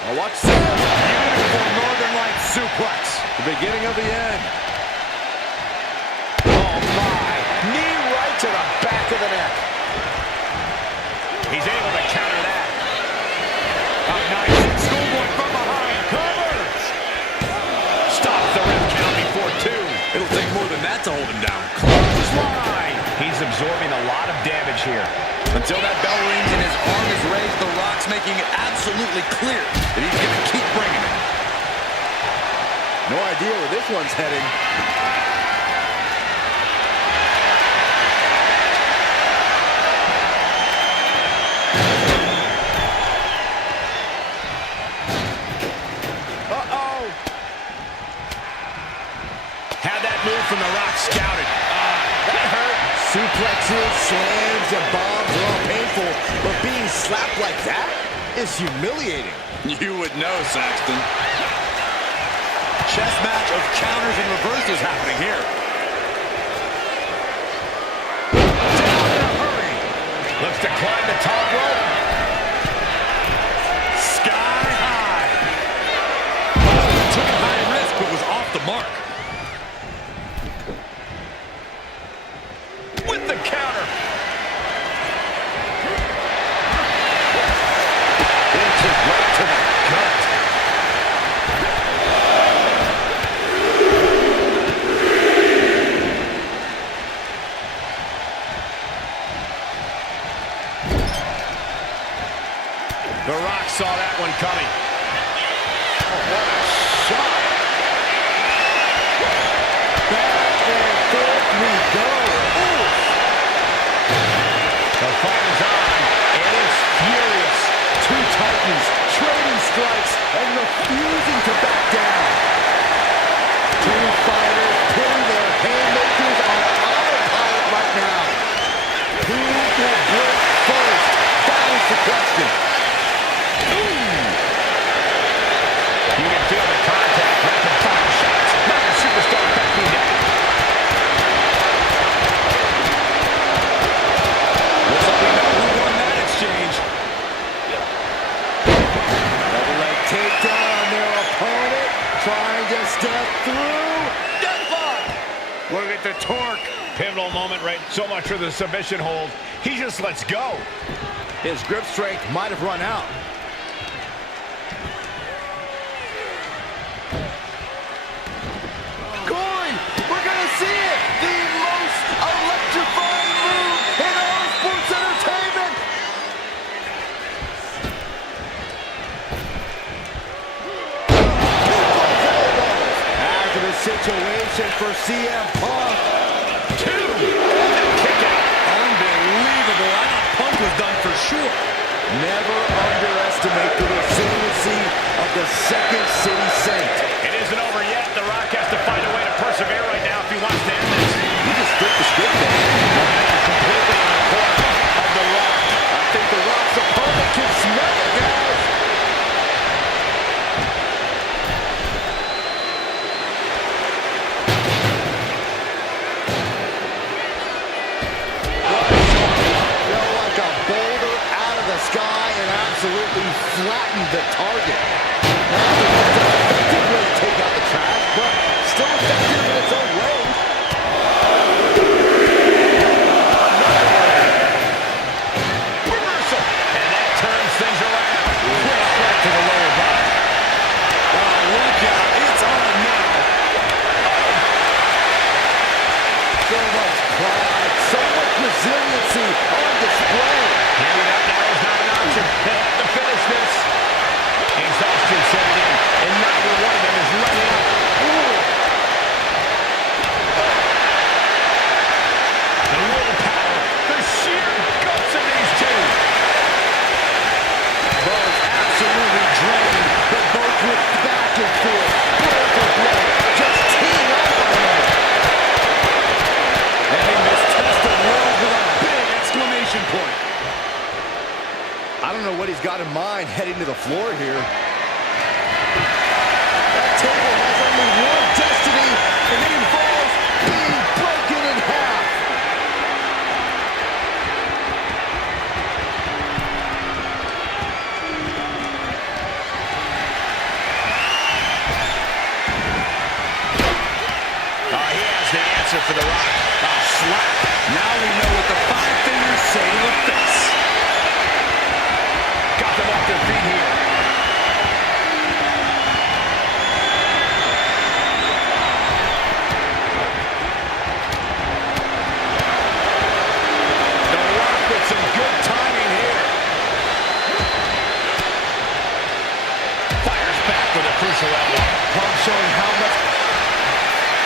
Now watch this. Beautiful Northern Lights suplex. The beginning of the end. Knee right to the back of the neck. He's able to counter that. Oh, nice. Schoolboy from behind. Covers. Stops the ref count before two. It'll take more than that to hold him down. Clothesline. He's absorbing a lot of damage here. Until that bell rings and his arm is raised, The Rock's making it absolutely clear that he's going to keep bringing it. No idea where this one's heading. Had that move from The Rock scouted. That hurt. Suplexes, slams, and bombs are all painful, but being slapped like that is humiliating. You would know, Saxton. Chess match of counters and reverses happening here. Down in a hurry. Looks to climb the top rope. Sky high. Took high risk, but was off the mark. With the counter. Into right to the gut. The Rock saw that one coming. Oh, what a shot. Back and forth we go. The fight is on. It is furious. Two titans trading strikes and refusing to back down. Two fighters putting their haymakers on autopilot right now. Who will break first? That is the question. You can feel the contact. Rapid fire shots. Not the superstar backing down. Looks like we know who won that exchange. Double leg takedown on their opponent. Trying to step through. Deadlock. Look at the torque. Pivotal moment, right? So much for the submission hold. He just lets go. His grip strength might have run out. Going! We're gonna see it! The most electrifying move in all sports entertainment! After the situation for CM Punk. Two. Kick out. Unbelievable. I thought Punk was done for sure. Never underestimate the resiliency of the Second City Saint. It isn't over yet. The Rock has to find a way to persevere right now if he wants to end got in mind heading to the floor here? That table has only one destiny, and it involves being broken in half. He has the answer for the Rock. Slap. Now we know what the five fingers say to the face. Got them off their feet here. The Rock with some good timing here. Fires back with a crucial elbow. Punk showing how much...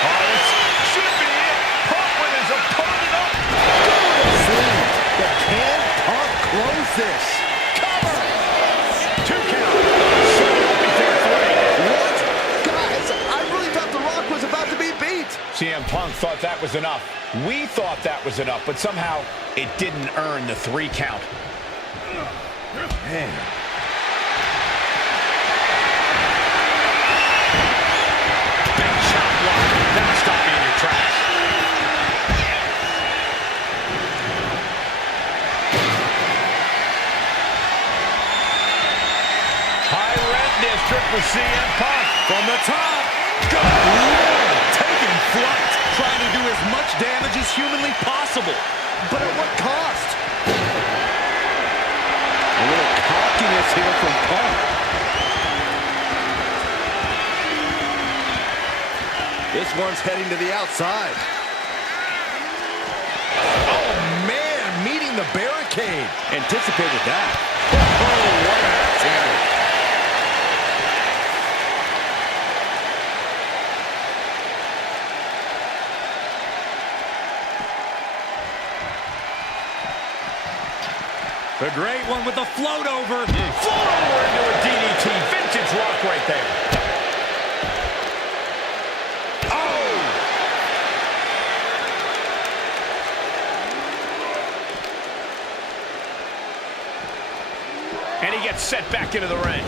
Oh, this should be it. Punk with his opponent up. Slam. But can Punk close this? Cover. 2 count. Setting up before 3. What? Guys, I really thought The Rock was about to be beat. CM Punk thought that was enough. We thought that was enough, but somehow it didn't earn the 3 count. Man. Big chop block. That'll stop you in your tracks. High rent district for CM Punk. From the top. Good Lord. Taking flight. Trying to do as much damage as humanly possible. But at what cost? A little cockiness here from Punk. This one's heading to the outside. Oh, man, meeting the barricade. Anticipated that. Oh, what an axe-handle. The great one with the float over. Float over into a DDT. Vintage Rock right there. Oh! And he gets set back into the ring.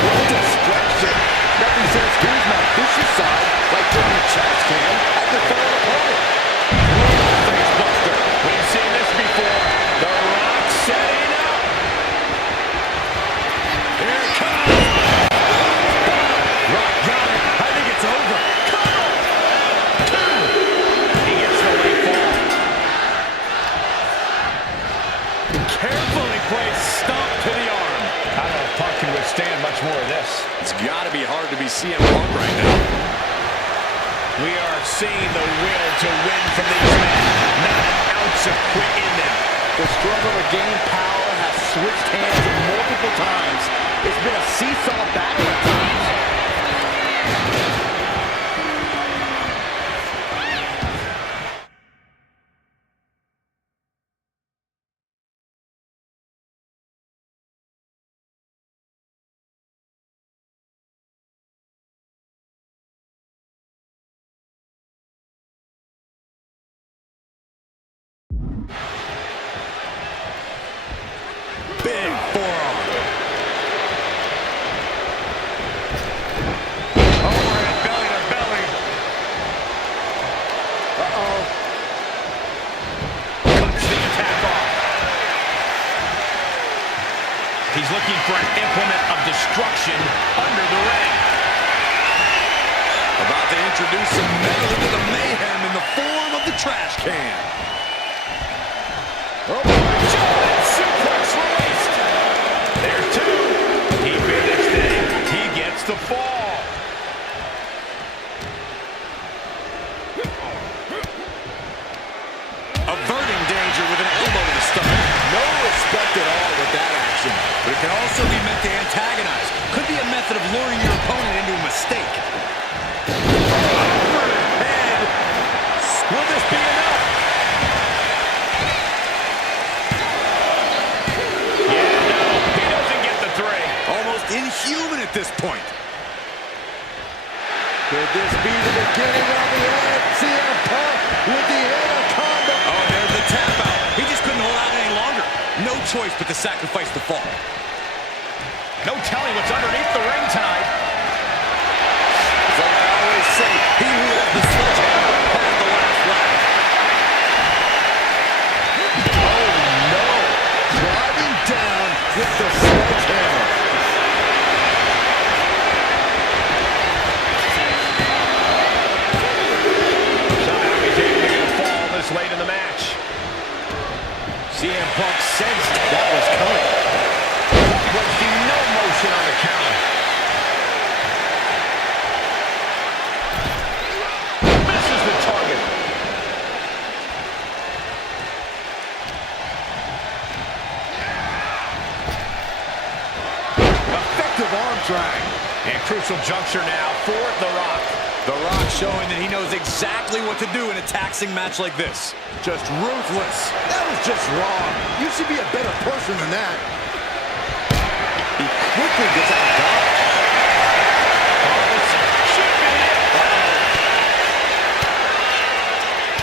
What destruction. Nothing says here's my vicious side like Tony Chess can at the third opponent. Face buster. We've seen this before. The Rock setting up. Here it comes. Rock got it. I think it's over. He gets the late fall. Carefully placed stomp to the arm. I don't know if Punk can withstand much more of this. It's got to be hard to be CM Punk right now. We are seeing the will to win from these men. Not an ounce of quit in them. The struggle to gain power has switched hands multiple times. It's been a seesaw battle at times. Big forearm. Overhead belly to belly. Uh-oh. Cuts the attack off. He's looking for an implement of destruction under the ring. About to introduce some metal into the mayhem in the form of the trash can. Oh, boy. Giant suplex released. There's 2. He finished it. He gets the fall. Averting danger with an elbow to the stomach. No respect at all with that action. But it can also be meant to antagonize. Could be a method of luring your opponent into a mistake. Overhead. Will this be enough? Yeah, no. He doesn't get the 3. Almost inhuman at this point. Could this be the beginning of the end? CM Punk with the Anaconda. Oh, choice but to sacrifice the fall. No telling what's underneath the ring tonight. Like I always say, he who has the sledgehammer has the last laugh. Oh, no. Driving down with the sledgehammer. Somehow he's able to get a fall this late in the match. CM Punk sensed that was coming. Would see no motion on the counter. Misses the target. Effective arm drag. And crucial juncture now for The Rock. The Rock showing that he knows exactly what to do in a taxing match like this. Just ruthless. That was just wrong. You should be a better person than that. He quickly gets out of dodge.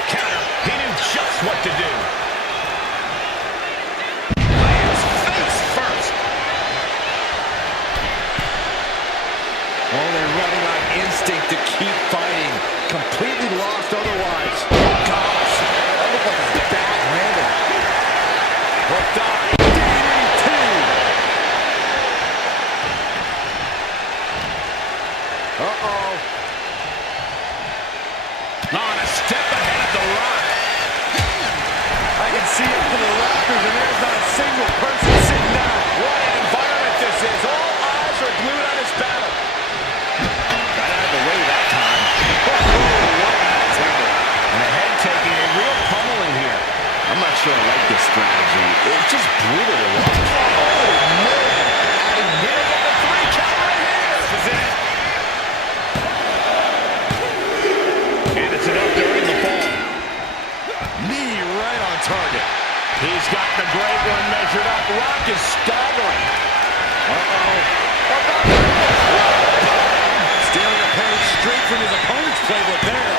Counter. He knew just what to do. Lands face first. Oh, they're running on instinct to keep fighting. Completely lost otherwise. Oh, gosh. That looked like a bad landing. Hooked up. DDT. Uh-oh. On a step ahead of The Rock. I can see it from the rafters, and there's not a single person sitting down. What an environment this is. All eyes are glued on this battle. Got out of the way that time. Oh, what an attack. And the head taking a real pummeling here. I'm not sure I like this strategy. It's just brutal to watch. Oh, man. Adding nearly up a 3 count right here. This is it. And it's enough to earn the fall. Knee right on target. He's got the great one measured up. Rock is staggering. Stealing a page straight from his opponent's playbook there.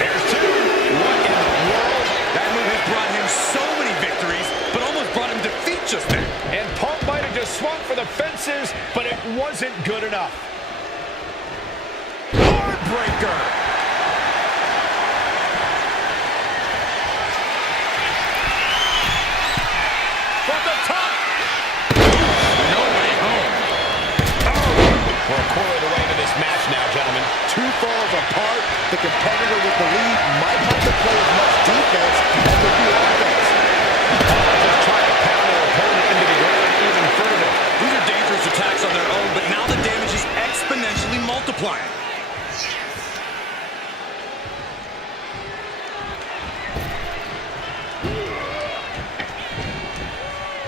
There's 2. What in the world? That move has brought him so many victories, but almost brought him defeat just then. And Punk might have just swung for the fences, but it wasn't good enough. Heartbreaker. From the top. Nobody home. We're a quarter of the way to this match now, gentlemen. 2 falls apart. The competitor with the lead might have to play as much defense as they do offense. Just trying to pound their opponent into the ground even further. These are dangerous attacks on their own, but now the damage is exponentially multiplying.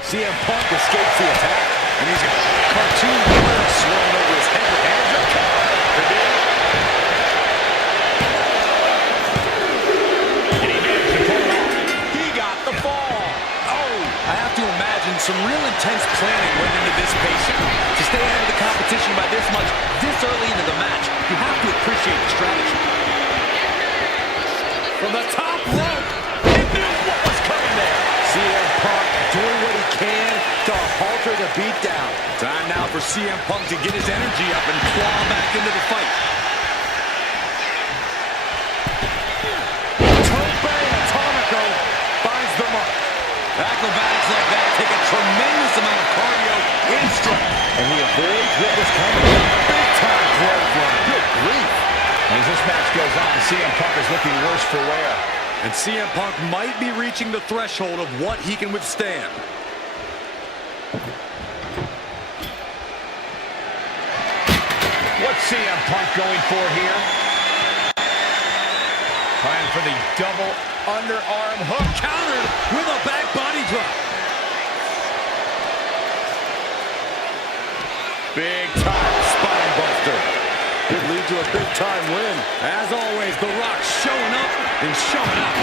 CM Punk escapes the attack, and he's got cartoon words swirling over his head. Hands are covered. And he managed to pull it off. He got the fall. Oh, I have to imagine some real intense planning went into this pacing. To stay ahead of the competition by this much, this early into the match, you have to appreciate the strategy. From the top rope. He knew what was coming there. CM Punk doing what he can to halter the beatdown. Time now for CM Punk to get his energy up and claw back into the fight. Tope Atomico finds the mark. Acrobatics like that take a tremendous amount of cardio and strength. And he avoids what was coming. Big time clothesline. Good grief. As this match goes on, CM Punk is looking worse for wear. And CM Punk might be reaching the threshold of what he can withstand. What's CM Punk going for here? Trying for the double underarm hook. Countered with a back body drop. Big time spine buster. Could lead to a big time win. As always, The Rock showing up and showing out.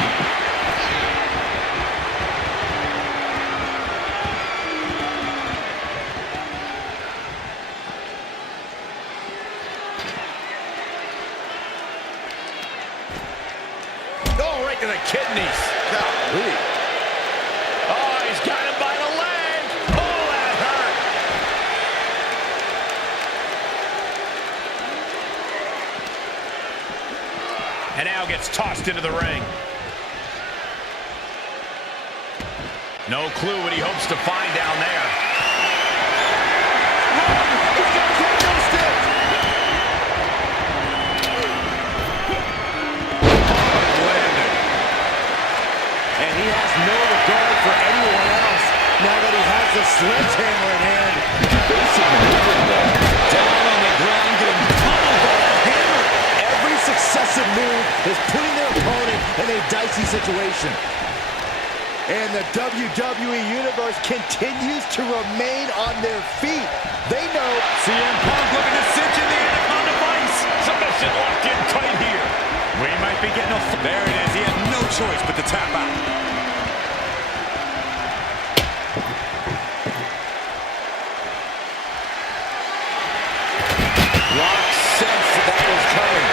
Oh, right to the kidneys. Golly. Oh, he's got him by the leg. gets tossed into the ring. No clue what he hopes to find down there. And he has no regard for anyone else now that he has the sledgehammer in hand. Basic maneuvering there. Down on the ground, getting pummeled by that hammer. Every successive move is putting their opponent in a dicey situation. And the WWE Universe continues to remain on their feet. They know CM Punk looking to cinch in the Anaconda Vice. Submission locked in tight here. We might be getting a... There it is. He had no choice but to tap out. Rock sensed that was coming.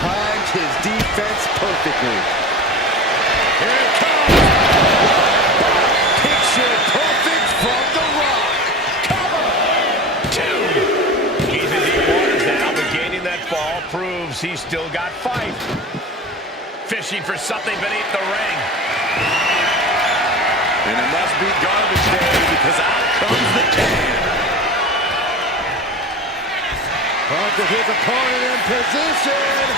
Timed his defense perfectly. Here it comes. Picture perfect from The Rock. He's in deep waters now, but gaining that fall proves he's still got fight. Fishing for something beneath the ring. And it must be garbage day because out comes the can. Punk with his opponent in position.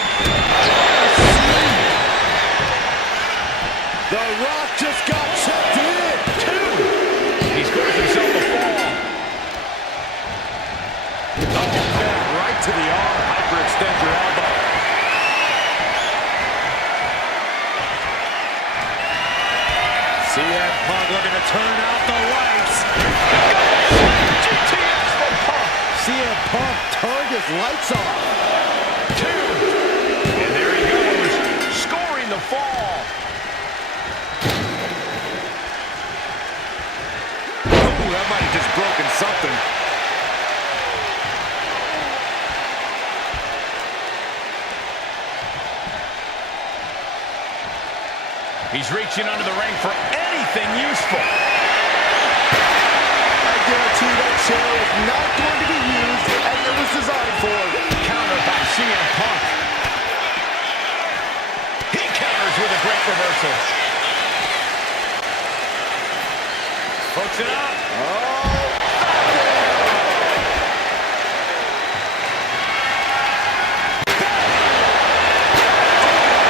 The Rock just got checked in. He scores himself a fall. Right to the arm. Hyperextend your elbow. CM Punk looking to turn out the lights. GTS from Punk. CM Punk turned his lights off. And there he goes, scoring the fall. Ooh, that might have just broken something. He's reaching under the ring for anything useful. I guarantee that chair is not going to be used as it was designed for. Countered by CM Punk. He counters with a great reversal. Hooks it up.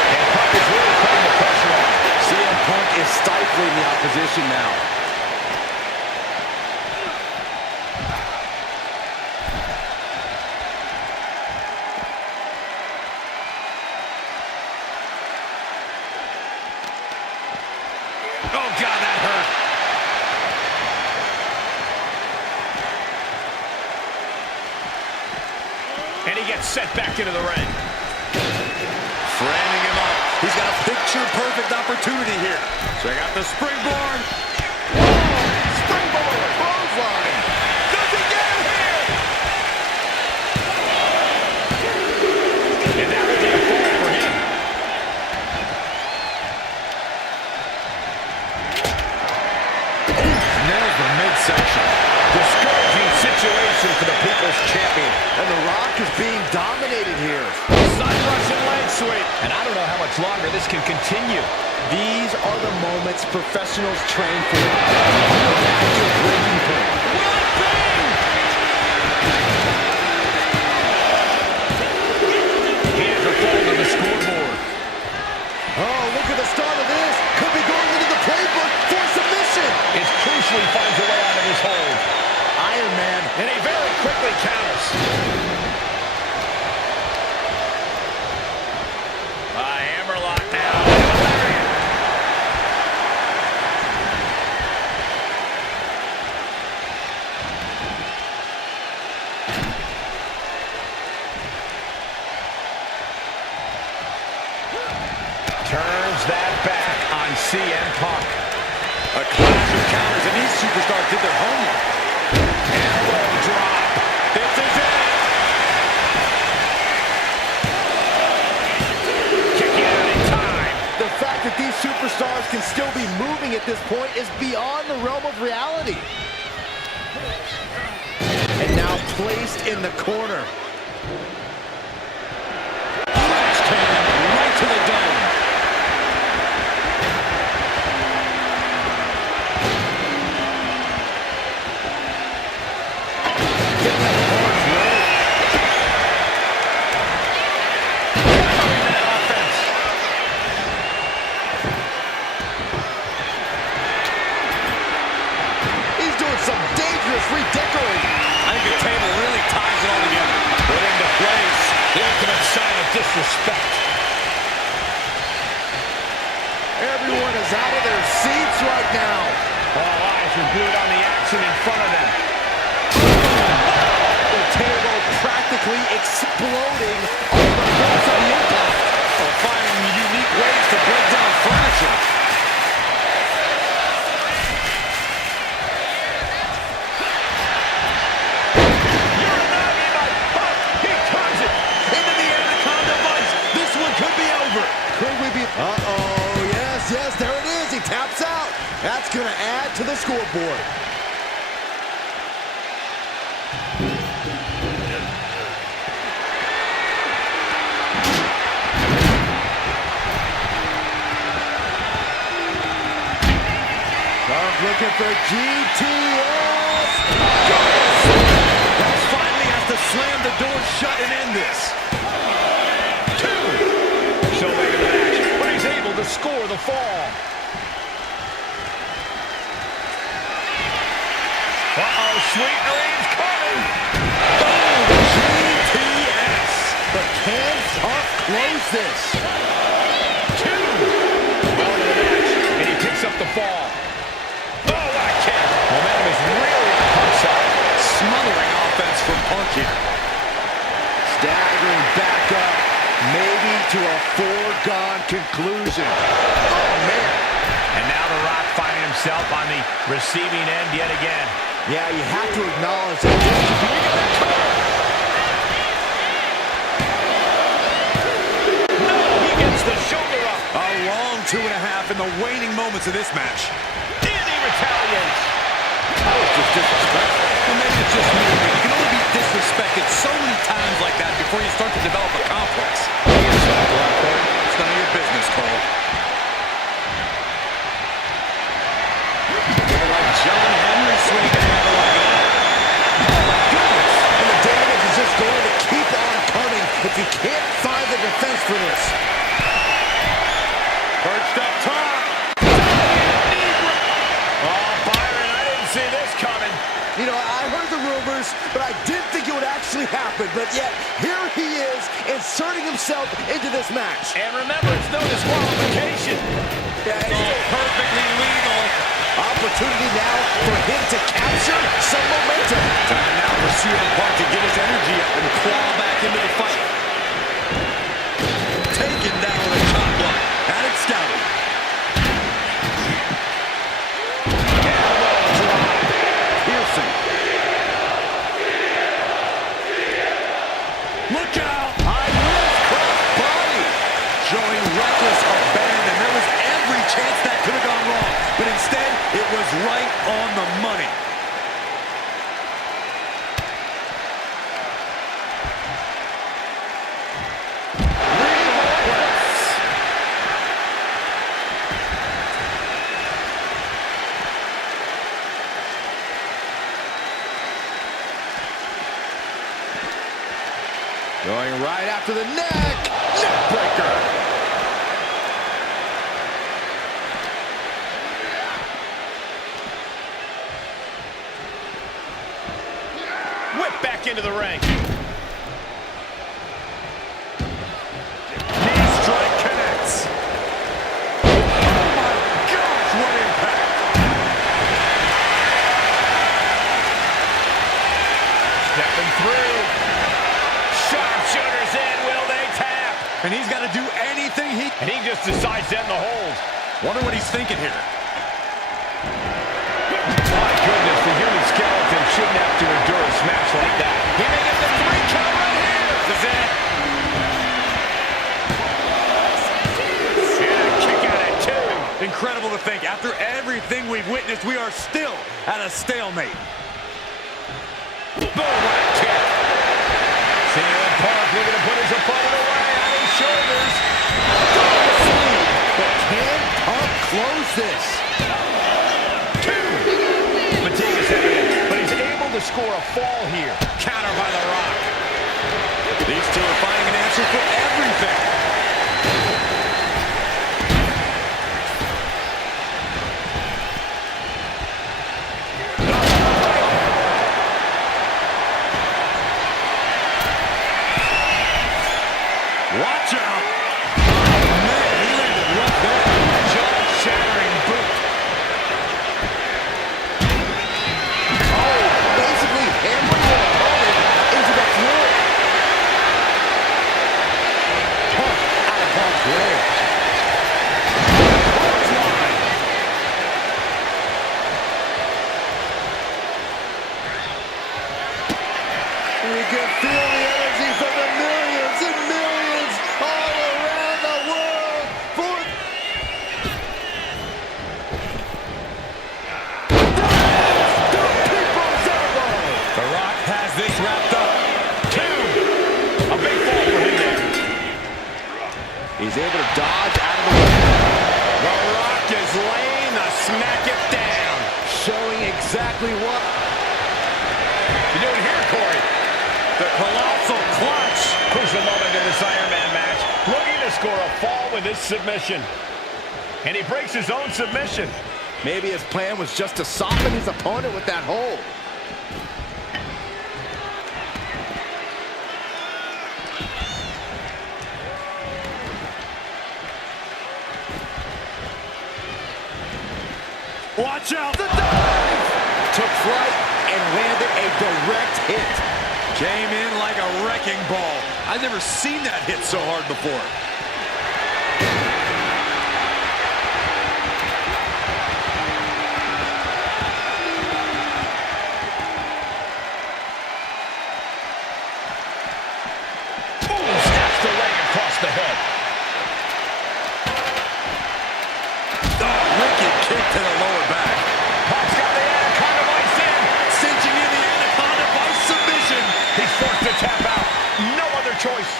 And Punk is really putting the pressure on. CM Punk is stifling the opposition now. Oh, God, that hurt. And he gets set back into the ring. Framing him up. He's got a picture-perfect opportunity here. Check out the springboard. Springboard, clothesline. Does he get him here? And that will be a fall for him. Nails the midsection. Discouraging situation for the People's Champion. And The Rock is being dominated here. Side Russian leg sweep. And I don't know how much longer this can continue. These are the moments professionals train for. At your breaking point. Will it be? He has a fall to the scoreboard. Oh, look at the start of this. Could be going into the playbook for submission. It's crucial he finds a way out of his hold. Iron Man. And he very quickly counters. Hammerlock now. Turns that back on CM Punk. A clash of counters, and these superstars did their homework. Elbow drop. This is it. superstars can still be moving at this point is beyond the realm of reality. And now placed in the corner. Flash cannon right to the dome. Redecorating. I think the table really ties it all together. Put into place the ultimate sign of disrespect. Everyone is out of their seats right now. All eyes are glued on the action in front of them. The table practically exploding on the force of the impact. Finding unique ways to break down furniture. Uh-oh, yes, there it is. He taps out. That's going to add to the scoreboard. Looking for GTS. That's finally has to slam the door shut and end this. So late in the match, but he's able to score the fall. Uh-oh, sweet dreams coming. GTS. But can Punk close this? 2. Well into the match, and he picks up the fall. Oh, what a kick. Momentum is really on Punk's side. Smothering offense from Punk here. Staggering back up. Maybe to a foregone conclusion. Oh, man. And now The Rock finding himself on the receiving end yet again. Yeah, you have to acknowledge that this could be No, he gets the shoulder up. A long 2.5 in the waning moments of this match. And he retaliates. that was just disrespectful. Well, maybe it's just me, but you can only be disrespected so many times like that before you start to develop a complex. It's none of your business, Cole. Like John Henry swinging a handle like that. Oh, my goodness. And the damage is just going to keep on coming if you can't find the defense for this. Perched up top. Oh, Byron, I didn't see this coming. You know, I heard the rumors, but I didn't think it would actually happen. But yet, here he is, inserting himself into this match. And remember, it's no disqualification. Yeah, It's all perfectly legal. opportunity now for him to capture some momentum. Time now for CM Punk to get his energy up and claw back into the fight. Taken down with a top block. Had it scouted. Look out! High wrist cross body. Showing reckless abandon. There was every chance that could have gone wrong. But instead, it was right on the money. Going right after the neck. Neck breaker. Whip back into the ring. Knee strike connects. Oh my gosh, what impact. Stepping through. Sharpshooters in, will they tap? And he's got to do anything And he just decides to end the hold. Wonder what he's thinking here. My goodness, the human skeleton shouldn't have to endure a smash like that. He may get the 3 count right here. This is it. And a kick out at 2. to think, after everything we've witnessed, we are still at a stalemate. Boom, what a kick. CM Punk looking to put his opponent away on his shoulders. But can Punk close this? Fatigue is setting in, but he's able to score a fall here. Counter by The Rock. These two are finding an answer for everything. Watch out. Oh, man, he landed right there. Jaw-shattering boot. Basically hammering the opponent into the floor. Punk out of Punk's way. You can feel the energy from the millions and millions all around the world for the people's elbow. The Rock has this wrapped up. 2. A big fall for him there. He's able to dodge out of the way. The Rock is laying the smack it down. Showing exactly what. You doing here, Corey? The colossal clutch. Crucial moment in this Iron Man match. Looking to score a fall with this submission. And he breaks his own submission. Maybe his plan was just to soften his opponent with that hold. Watch out! The dive! Took flight and landed a direct hit. Came in like a wrecking ball. I've never seen that hit so hard before. Boom! Snaps the leg across the head. Oh, wicked kick to the lower back. Punk's got the Anaconda Vice in. Cinching in the Anaconda Vice submission. He's forced to tap out. No other choice.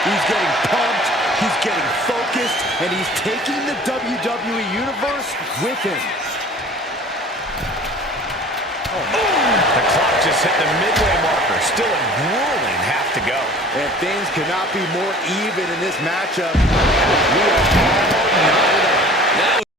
He's getting pumped, he's getting focused, and he's taking the WWE Universe with him. The clock just hit the midway marker. Still a grueling half to go. And things cannot be more even in this matchup. We are all knotted up.